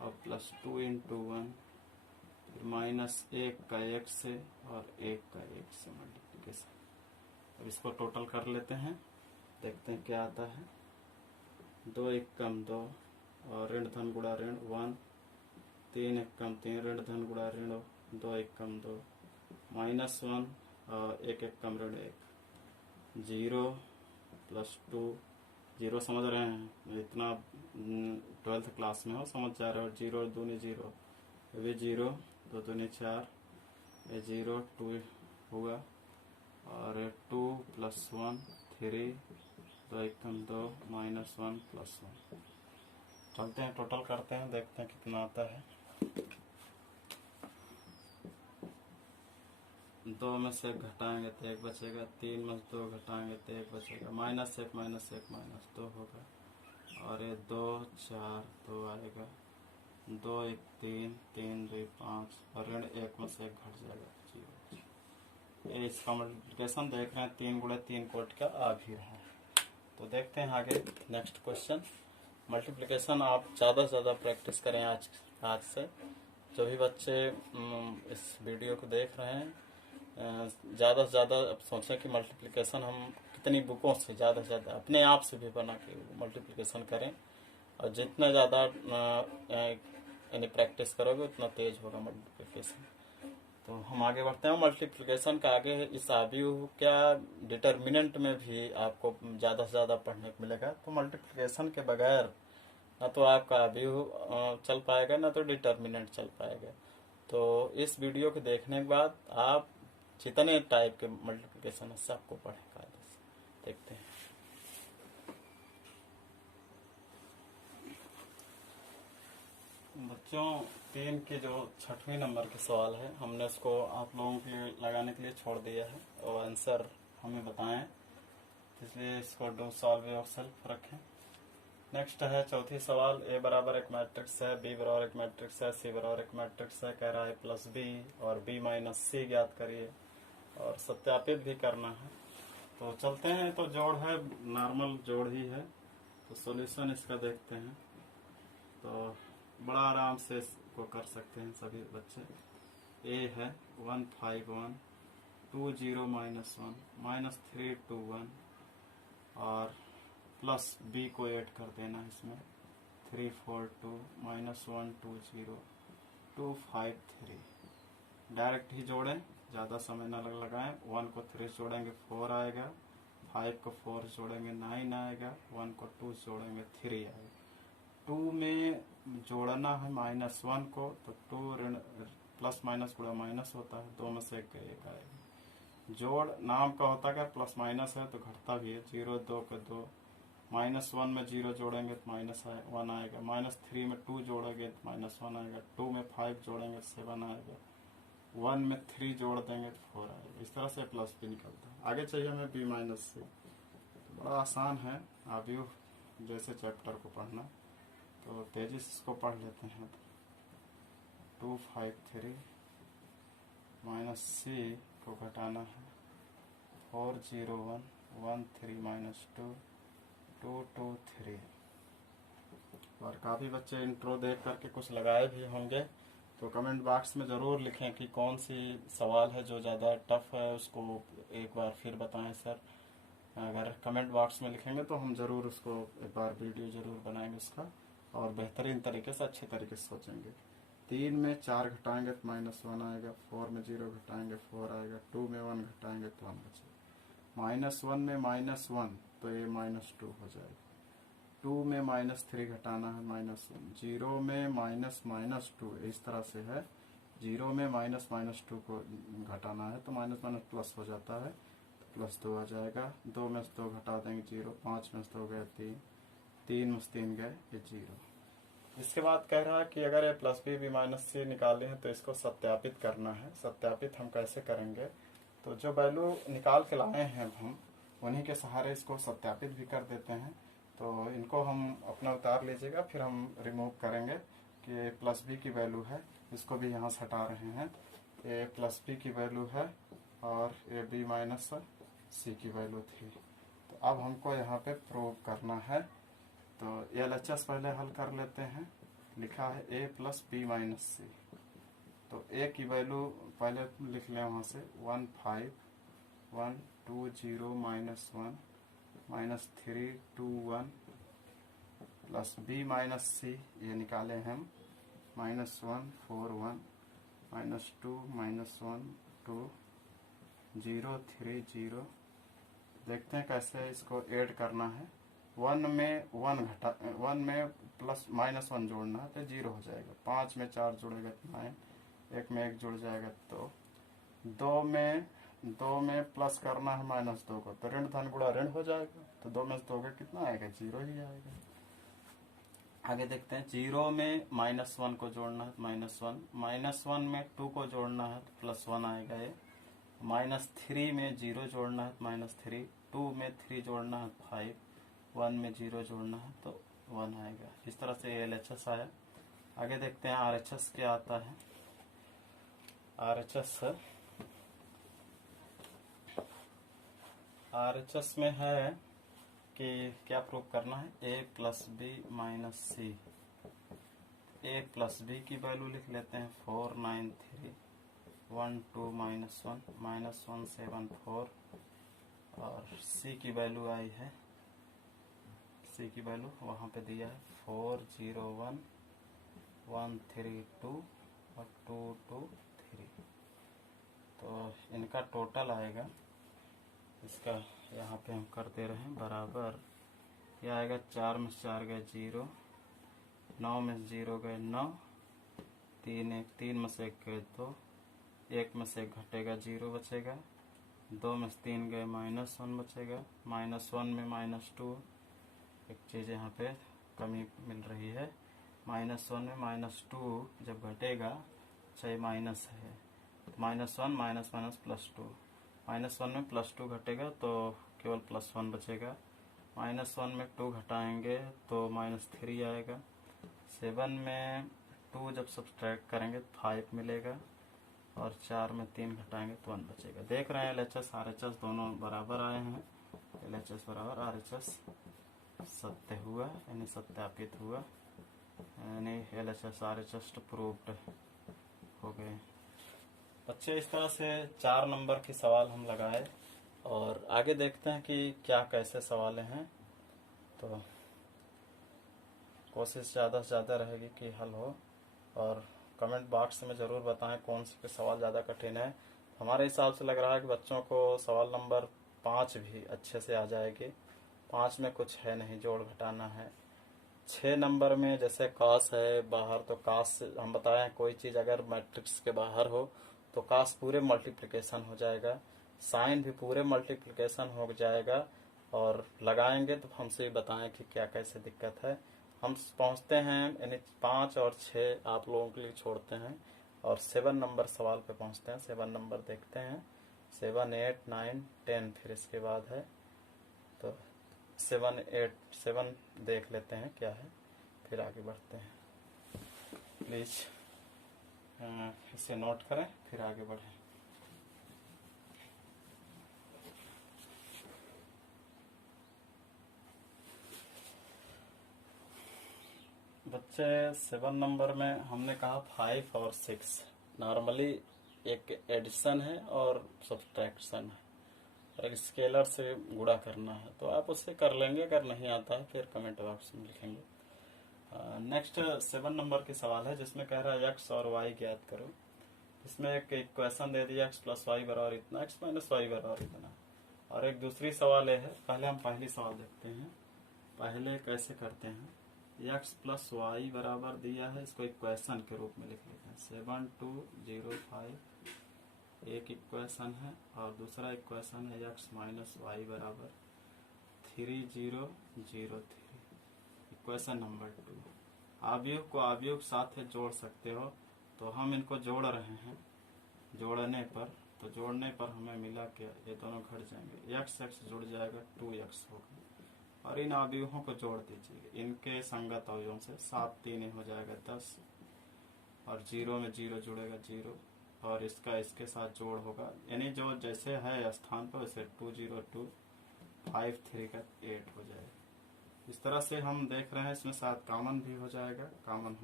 और +2 × 1, फिर -1 का 1 से और 1 का 1 से मल्टीप्लिकेशन। अब इसको टोटल कर लेते हैं, देखते हैं क्या आता है। 2 एक कम 2 और ऋण धन गुणा ऋण 1, 3 एक कम 3 ऋण धन गुणा ऋण 2 एक कम 2, -1 और 1 एक कम ऋण 1, 0 + 2। 0 समझ रहे हैं, इतना 12th क्लास में हो समझ जा रहे हो। 0 दूनी 0, ये 0 2 दूनी 4, ये 0 2 हुआ और 2 + 1 3, 2 एक कम 2, -1 + 1। चलते हैं टोटल करते हैं, देखते हैं कितना आता है। 2 में से 1 घटाएंगे तो 1 बचेगा, 3 में से 2 घटाएंगे तो 1 बचेगा, -1 -1 -2 होगा और ये 2 4 2 आएगा, 2 1 3 3 2 5 और ऋण 1 में से 1 घट जाएगा 0। ये इसका मल्टीप्लिकेशन देख रहे हैं, 3 × 3 कोट का आ भी रहा है। तो देखते हैं आगे नेक्स्ट क्वेश्चन। मल्टीप्लिकेशन आप ज़्यादा से ज़्यादा प्रैक्टिस करें आज से। जो भी बच्चे इस वीडियो को देख रहे हैं, ज़्यादा से ज़्यादा अब सोचें कि मल्टीप्लिकेशन हम कितनी बुकों से ज़्यादा से ज़्यादा अपने आप से भी बना के मल्टीप्लिकेशन करें, और जितना ज़्यादा यानी प्रैक्टिस करोगे उतना तेज होगा मल्टीप्लिकेशन। तो हम आगे बढ़ते हैं। मल्टीप्लिकेशन का आगे इस आव्यूह क्या डिटर्मिनेंट में भी आपको ज़्यादा से ज़्यादा पढ़ने को मिलेगा। तो मल्टीप्लिकेशन के बगैर ना तो आपका आव्यूह चल पाएगा, ना तो डिटर्मिनेंट चल पाएगा। तो इस वीडियो को देखने के बाद आप जितने टाइप के मल्टीप्लिकेशन है सबको पढ़ें कायदे से। देखते हैं। बच्चों 3 के जो 6वें नंबर के सवाल है, हमने उसको आप लोगों के लिए लगाने के लिए छोड़ दिया है और आंसर हमें बताएं, इसलिए इसको डू सॉल्व योरसेल्फ रखें। नेक्स्ट है चौथी सवाल। ए बराबर एक मैट्रिक्स है, बी बराबर एक मैट्रिक्स है, सी बराबर एक मैट्रिक्स है। कह रहा है +b और b - c ज्ञात करिए और सत्यापित भी करना है। तो चलते हैं। तो जोड़ है, नॉर्मल जोड़ ही है। तो सॉल्यूशन इसका देखते हैं। तो बड़ा आराम से इसको कर सकते हैं सभी बच्चे। ए है 1 5 1 2 0 -1 -3 2 1 और प्लस b को ऐड कर देना है इसमें 3 4 2 -1 2 0 2 5 3। डायरेक्ट ही जोड़ें, ज़्यादा समय न लगाएं। 1 को 3 जोड़ेंगे 4 आएगा, 5 को 4 जोड़ेंगे 9 आएगा, 1 को 2 जोड़ेंगे 3 आएगा। 2 में जोड़ना है -1 को, तो 2 ऋण प्लस माइनस गुणा माइनस होता है, 2 में से 1 आएगा। जोड़ नाम का होता है, प्लस माइनस है तो घटता भी है। 0 2 के 2, -1 में 0 जोड़ेंगे तो -1 आएगा, -3 में 2 जोड़ेंगे तो -1 आएगा, 2 में 5 जोड़ेंगे तो 7 आएगा, 1 में 3 जोड़ देंगे तो 4 आएगा। इस तरह से प्लस भी निकलता है। आगे चाहिए हमें b - c। तो बड़ा आसान है आव्यूह जैसे चैप्टर को पढ़ना, तो तेजी से इसको पढ़ लेते हैं। 2 5 3 -c को घटाना है 4 0 1 1 3 -2 2 2 3। और काफ़ी बच्चे इंट्रो देख करके कुछ लगाए भी होंगे, तो कमेंट बॉक्स में ज़रूर लिखें कि कौन सी सवाल है जो ज़्यादा टफ है, उसको एक बार फिर बताएं सर। अगर कमेंट बॉक्स में लिखेंगे तो हम ज़रूर उसको एक बार वीडियो ज़रूर बनाएंगे उसका, और बेहतरीन तरीके से अच्छे तरीके से सोचेंगे। 3 में 4 घटाएंगे तो -1 आएगा, 4 में 0 घटाएंगे 4 आएगा, 2 में 1 घटाएंगे तो 1 बचेगा, -1 में -1 तो ये -2 हो जाएगा। 2 में -3 घटाना है -1, 0 में -2 इस तरह से है। 0 में -2 को घटाना है तो माइनस प्लस हो जाता है, तो +2 आ जाएगा। 2 में से 2 घटा देंगे 0, 5 में से 2 गए 3, 3 में से 3 गए ये 0। इसके बाद कह रहा है कि अगर ये +b -c निकाले हैं तो इसको सत्यापित करना है। सत्यापित हम कैसे करेंगे, तो जो वैल्यू निकाल के लाए हैं हम उन्हीं के सहारे इसको सत्यापित भी कर देते हैं। तो इनको हम अपना उतार लीजिएगा, फिर हम रिमूव करेंगे कि +b की वैल्यू है, इसको भी यहाँ से हटा रहे हैं। ये +b की वैल्यू है और ये b - c की वैल्यू थी। तो अब हमको यहाँ पे प्रूव करना है। तो LHS पहले हल कर लेते हैं। लिखा है a + b - c। तो a की वैल्यू पहले लिख लें वहाँ से 1 5 1 2 0 -1 -3 2 1 प्लस b माइनस सी, ये निकाले हम, -1 4 1 -2 -1 2 0 3 0। देखते हैं कैसे इसको ऐड करना है। 1 में 1 में प्लस -1 जोड़ना है तो 0 हो जाएगा। 5 में 4 जुड़ेगा तो 9, 1 में 1 जुड़ जाएगा तो 2 में प्लस करना है -2 को, तो ऋण धन गुणा ऋण हो जाएगा। तो 2 में 2 का कितना आएगा? 0 ही आएगा। आगे देखते हैं, 0 में -1 को जोड़ना है तो -1, -1 में 2 को जोड़ना है तो +1 आएगा ये, -3 में 0 जोड़ना है तो -3, 2 में 3 जोड़ना है तो 5, 1 में 0 जोड़ना है तो 1 आएगा। इस तरह से LHS आया। आगे देखते हैं RHS क्या आता है। RHS में है कि क्या प्रूव करना है, a plus b minus c. a plus b की वैल्यू लिख लेते हैं 4 9 3 1 2 -1 -1 7 4, और c की वैल्यू आई है, c की वैल्यू वहाँ पे दिया है 4 0 1 1 3 2 और 2 2 3। तो इनका टोटल आएगा, इसका यहाँ पे हम कर दे रहे हैं बराबर, यह आएगा 4 में 4 गए 0, 9 में 0 गए 9, 3 में से 1 गए 2, 1 में से 1 घटेगा 0 बचेगा, 2 में से 3 गए -1 बचेगा, -1 में -2, एक चीज़ यहाँ पे कमी मिल रही है, -1 में -2 जब घटेगा, चाहे माइनस है, -1 माइनस +2, -1 में +2 घटेगा तो केवल +1 बचेगा, -1 में 2 घटाएंगे तो -3 आएगा, 7 में 2 जब सब्सट्रैक्ट करेंगे तो 5 मिलेगा, और 4 में 3 घटाएंगे तो 1 बचेगा। देख रहे हैं LHS RHS दोनों बराबर आए हैं, LHS बराबर RHS सत्य हुआ, यानी सत्यापित हुआ, यानी LHS RHS प्रूव्ड हो गए। बच्चे इस तरह से 4 नंबर के सवाल हम लगाए, और आगे देखते हैं कि क्या कैसे सवाल हैं। तो कोशिश ज़्यादा से ज़्यादा रहेगी कि हल हो, और कमेंट बॉक्स में ज़रूर बताएं कौन से सवाल ज़्यादा कठिन है। हमारे हिसाब से लग रहा है कि बच्चों को सवाल नंबर 5 भी अच्छे से आ जाएगी। 5 में कुछ है नहीं, जोड़ घटाना है। 6 नंबर में जैसे कास है बाहर, तो कास हम बताएं कोई चीज़ अगर मैट्रिक्स के बाहर हो तो कास पूरे मल्टीप्लिकेशन हो जाएगा, साइन भी पूरे मल्टीप्लिकेशन हो जाएगा, और लगाएंगे तो हमसे बताएं कि क्या कैसे दिक्कत है। हम पहुंचते हैं, यानी 5 और 6 आप लोगों के लिए छोड़ते हैं, और 7 नंबर सवाल पे पहुंचते हैं। 7 नंबर देखते हैं, 7 8 9 10 फिर इसके बाद है, तो 7 8 7 देख लेते हैं क्या है, फिर आगे बढ़ते हैं। प्लीज़ इसे नोट करें, फिर आगे बढ़ें। बच्चे 7 नंबर में हमने कहा 5 और 6 नॉर्मली एक एडिशन है और सब्सट्रैक्शन है, और एक स्केलर से गुणा करना है, तो आप उससे कर लेंगे। अगर नहीं आता है फिर कमेंट बॉक्स में लिखेंगे। नेक्स्ट 7 नंबर के सवाल है जिसमें कह रहा है x और y ज्ञात करो। इसमें एक इक्वेशन दे दिया x + y बराबर इतना, x - y बराबर इतना, और एक दूसरी सवाल है। पहले हम पहली सवाल देखते हैं, पहले कैसे करते हैं। x + y बराबर दिया है, इसको इक्वेशन के रूप में लिख लेते हैं। 7 2 0 5 एक इक्वेशन है, और दूसरा इक्वेशन है x - y बराबर 3 0 0 3, इक्वेशन नंबर 2। अवयव को अवयव के साथ जोड़ सकते हो, तो हम इनको जोड़ रहे हैं। जोड़ने पर हमें मिला कि ये दोनों घट जाएंगे, x जुड़ जाएगा 2x होगा, और इन अवयवों को जोड़ दीजिए इनके संगत अवयवों से। 7 3 हो जाएगा 10, और 0 में 0 जुड़ेगा 0, और इसका इसके साथ जोड़ होगा, यानी जो जैसे है स्थान पर वैसे 2 0 2 5 3 का 8 हो जाएगा। इस तरह से हम देख रहे हैं, इसमें साथ कॉमन भी हो जाएगा, कॉमन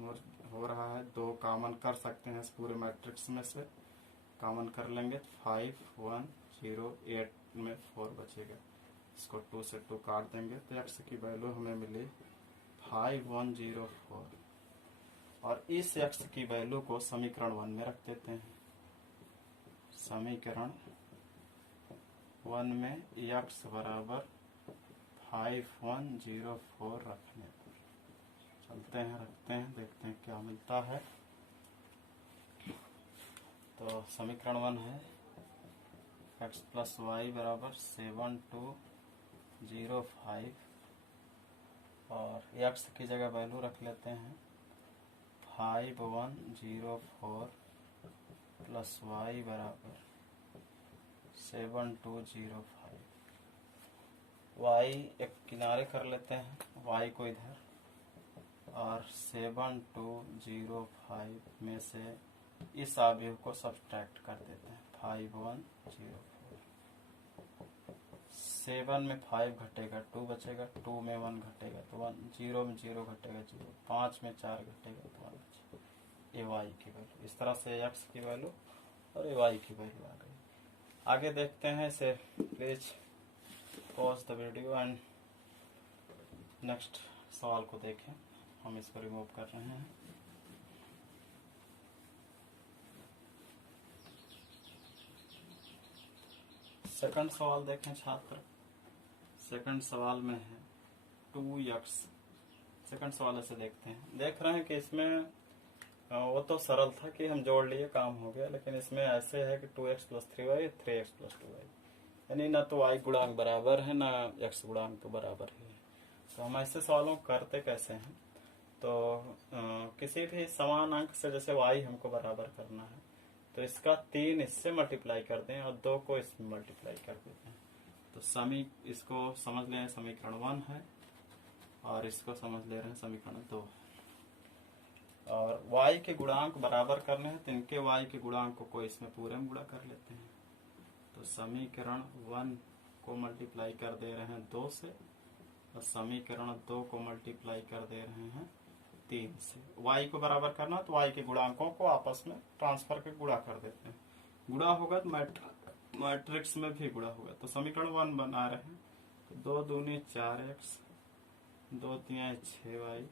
हो रहा है। 2 कॉमन कर सकते हैं इस पूरे मैट्रिक्स में से, कॉमन कर लेंगे 5 1 0 8 में 4 बचेगा। इसको 2 से 2 काट देंगे तो x की वैल्यू हमें मिली 5104 और इस x की वैल्यू को समीकरण 1 में रख देते हैं। समीकरण 1 में x बराबर 5104 रखने पर चलते हैं, रखते हैं, देखते हैं क्या मिलता है। तो समीकरण 1 है x प्लस वाई बराबर 7205 और x की जगह वैल्यू रख लेते हैं 5104 प्लस वाई बराबर 7205। y एक किनारे कर लेते हैं, y को इधर, और 7205 में से इस अवयव को सब्ट्रैक्ट कर देते हैं 5104। 7 में 5 घटेगा 2 बचेगा, 2 में 1 घटेगा तो 1, 0 में 0 घटेगा 0, 5 में 4 घटेगा तो 1 बचेगा। ये y की वैल्यू, इस तरह से x की वैल्यू और ये y की वैल्यू आ गई। आगे देखते हैं इसे। Please pause the video and next सवाल को देखें। हम इसको रिमूव कर रहे हैं। सेकंड सवाल देखें छात्र। सेकंड सवाल में है 2x। सेकंड सवाल ऐसे देखते हैं, देख रहे हैं कि इसमें वो तो सरल था कि हम जोड़ लिए काम हो गया, लेकिन इसमें ऐसे है कि 2x plus 3y 3x plus 2y, यानी ना तो y गुणांक बराबर है ना x गुणांक तो बराबर ही है। तो हम ऐसे सवालों को करते कैसे हैं, तो किसी भी समान अंक से जैसे y हमको बराबर करना है तो इसका 3 इससे मल्टीप्लाई कर दें और 2 को इसमें मल्टीप्लाई कर देते हैं। तो इसको समझ लें समीकरण 1 है और इसको समझ ले रहे हैं समीकरण 2 है। और y के गुणांक बराबर करने हैं तो इनके y के गुणांक को इसमें पूरे में गुणा कर लेते हैं। तो समीकरण 1 को मल्टीप्लाई कर दे रहे हैं 2 से और समीकरण 2 को मल्टीप्लाई कर दे रहे हैं 3 से। y को बराबर करना तो y के गुणांकों को आपस में ट्रांसफर के गुणा कर देते हैं। गुणा होगा तो मैट्रिक्स में भी गुणा होगा। तो समीकरण 1 बना रहे हैं तो 2 दूनी 4x, 2 तियां 6y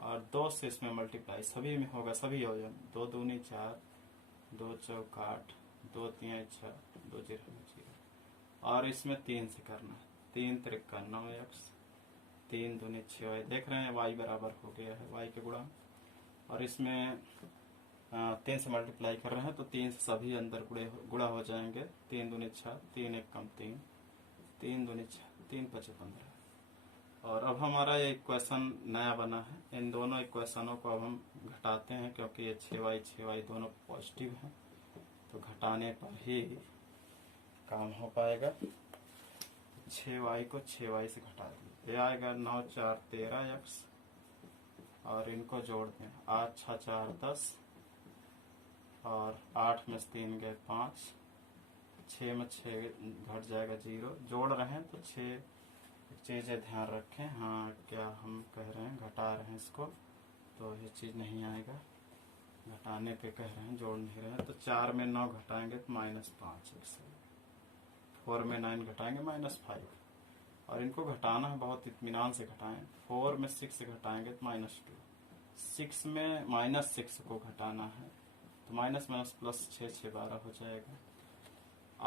और 2 से इसमें मल्टीप्लाई सभी में होगा, सभी हो जाए। 2 दूनी 4, 2 चौक 8, 2 तियां 6, 2 0 और इसमें 3 से करना है। 3 त्रिक 9x, 3 दूनी 6y। देख रहे हैं y बराबर हो गया है y के गुणा, और इसमें 3 से मल्टीप्लाई कर रहे हैं तो 3 से सभी अंदर गुणा हो जाएंगे। 3 दूनी 6, 3 1 कम 3, 3 दूनी 6, 3 5 15। और अब हमारा ये इक्वेशन नया बना है। इन दोनों इक्वेशनों को अब हम घटाते हैं क्योंकि ये 6y दोनों पॉजिटिव हैं, तो घटाने पर ही काम हो पाएगा। 6y को 6y से घटा दें, ये आएगा 9 4 13x और इनको जोड़ दें 8 6 4 10 और 8 में 3 गए 5, 6 में 6 घट जाएगा 0। जोड़ रहे हैं तो 6 चीज़ें ध्यान रखें। हाँ, क्या हम कह रहे हैं घटा रहे हैं इसको तो ये चीज़ नहीं आएगा। घटाने पे कह रहे हैं, जोड़ नहीं रहे हैं। तो 4 में 9 घटाएंगे तो -5, 4 में 9 घटाएंगे -5 और इनको घटाना है, बहुत इत्मीनान से घटाएं। 4 में 6 घटाएंगे तो -2, 6 में -6 को घटाना है तो माइनस प्लस 6 6 12 हो जाएगा।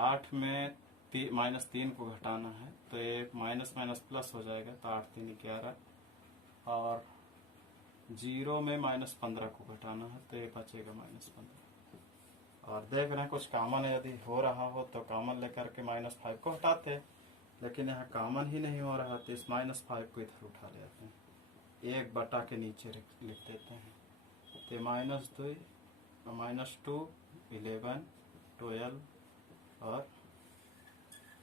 8 में -3 को घटाना है तो ये माइनस प्लस हो जाएगा तो 8 3 11 और 0 में -15 को घटाना है तो ये बचेगा -15। और देख रहे हैं कुछ कॉमन यदि हो रहा हो तो कॉमन लेकर के -5 को हटाते, लेकिन यहाँ कॉमन ही नहीं हो रहा तो इस -5 को इधर उठा लेते हैं, 1 बटा के नीचे लिख देते हैं। तो -2 -2 11 12 और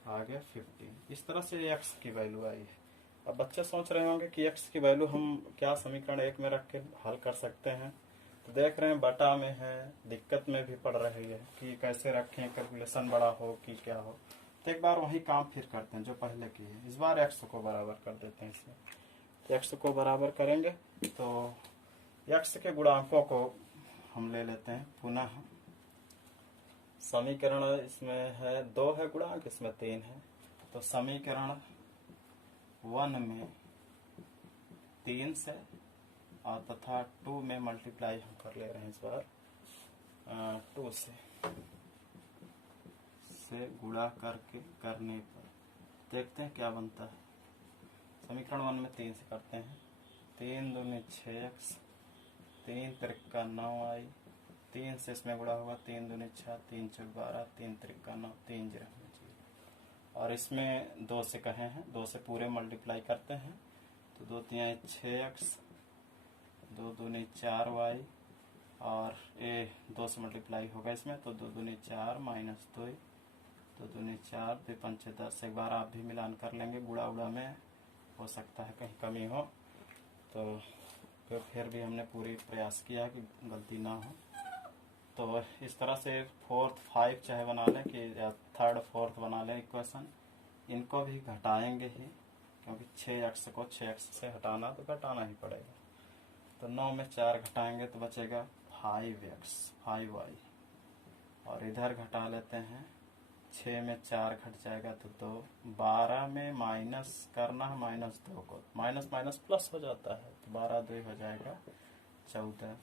आ गया 15। इस तरह से x की वैल्यू आई है। अब बच्चे सोच रहे होंगे कि x की वैल्यू हम क्या समीकरण 1 में रख के हल कर सकते हैं। तो देख रहे हैं बटा में है, दिक्कत में भी पड़ रही है कि कैसे रखें, कैलकुलेशन बड़ा हो कि क्या हो। तो एक बार वही काम फिर करते हैं जो पहले किए। इस बार x को बराबर कर देते हैं इसमें। तो x को बराबर करेंगे तो x के गुणांकों को हम ले लेते हैं पुनः। समीकरण इसमें है 2 है गुणांक, इसमें 3 है। तो समीकरण 1 में 3 से और तथा 2 में मल्टीप्लाई हम कर ले रहे हैं इस बार 2 से गुणा करने पर देखते हैं क्या बनता है। समीकरण 1 में 3 से करते हैं। 3 दूनी 6x, 3 त्रिका 9y, 3 से इसमें गुणा होगा 3 दूनी 6, 3 चौक 12, 3 त्रिका 9, 3 0 और इसमें 2 से कहे हैं, 2 से पूरे मल्टीप्लाई करते हैं तो 2 3 6x, 2 दूनी 4y और ये 2 से मल्टीप्लाई होगा इसमें तो 2 दूनी 4 माइनस 2, 2 दूनी 4, 2 5 10। एक बार आप भी मिलान कर लेंगे, गुणा उड़ा में हो सकता है कहीं कमी हो तो फिर भी हमने पूरी प्रयास किया कि गलती ना हो। तो इस तरह से 4th 5 चाहे बना लें कि या 3rd 4th बना लें इक्वेशन, इनको भी घटाएंगे ही क्योंकि 6x को 6x से हटाना तो घटाना ही पड़ेगा। तो 9 में 4 घटाएंगे तो बचेगा 5x 5y और इधर घटा लेते हैं 6 में 4 घट जाएगा तो 2, 12 में माइनस करना है -2 को, माइनस माइनस प्लस हो जाता है तो 12 2 हो जाएगा 14।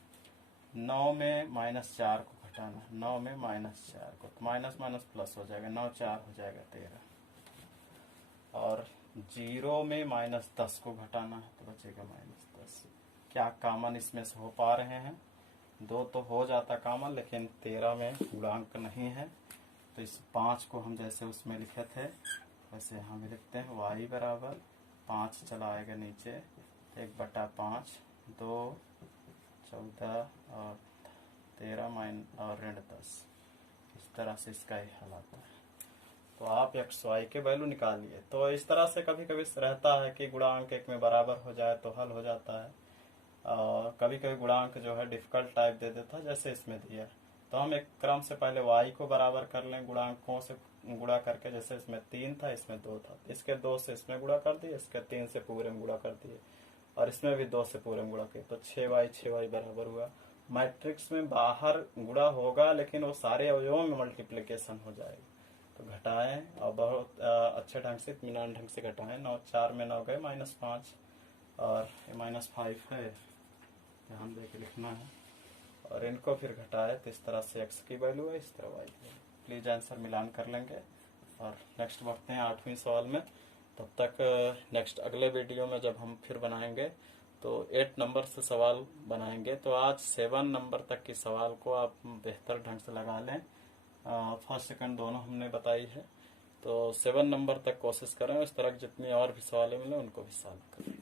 9 में -4 को घटाना है, 9 में -4 को तो माइनस माइनस प्लस हो जाएगा, 9 4 हो जाएगा 13 और 0 में -10 को घटाना है तो बचेगा -10। क्या कॉमन इसमें से हो पा रहे हैं? 2 तो हो जाता कॉमन लेकिन 13 में गुणांक नहीं है तो इस 5 को हम जैसे उसमें लिखे थे वैसे यहाँ भी लिखते हैं। y बराबर 5 चला आएगा नीचे 1/5, 2 14 और 13 और ऋण 10। इस तरह से इसका ही हल आता है। तो आप x y के वैल्यू निकालिए। तो इस तरह से कभी कभी रहता है कि गुणांक एक में बराबर हो जाए तो हल हो जाता है और कभी कभी गुणांक जो है डिफिकल्ट टाइप दे देता है जैसे इसमें दिया। तो हम एक क्रम से पहले y को बराबर कर लें गुणांकों से गुणा करके, जैसे इसमें 3 था इसमें 2 था, इसके 2 से इसमें गुणा कर दिए, इसके 3 से पूरे में गुणा कर दिए और इसमें भी 2 से पूरे में गुणा किए तो 6y बराबर हुआ। मैट्रिक्स में बाहर गुणा होगा लेकिन वो सारे अवयवों में मल्टीप्लिकेशन हो जाएगा। तो घटाएं और बहुत अच्छे ढंग से इत्मीनान ढंग से घटाएं। 9 4 में 9 गए -5 और -5 है, ध्यान दे के लिखना है और इनको फिर घटाए तो इस तरह से x की वैल्यू है, इस तरह y की। प्लीज आंसर मिलान कर लेंगे और नेक्स्ट बढ़ते हैं 8वें सवाल में। तब तक नेक्स्ट अगले वीडियो में जब हम फिर बनाएंगे तो 8 नंबर से सवाल बनाएंगे। तो आज 7 नंबर तक की सवाल को आप बेहतर ढंग से लगा लें। फर्स्ट सेकंड दोनों हमने बताई है तो 7 नंबर तक कोशिश करें, इस तरह जितनी और भी सवालें मिले उनको भी सॉल्व करें।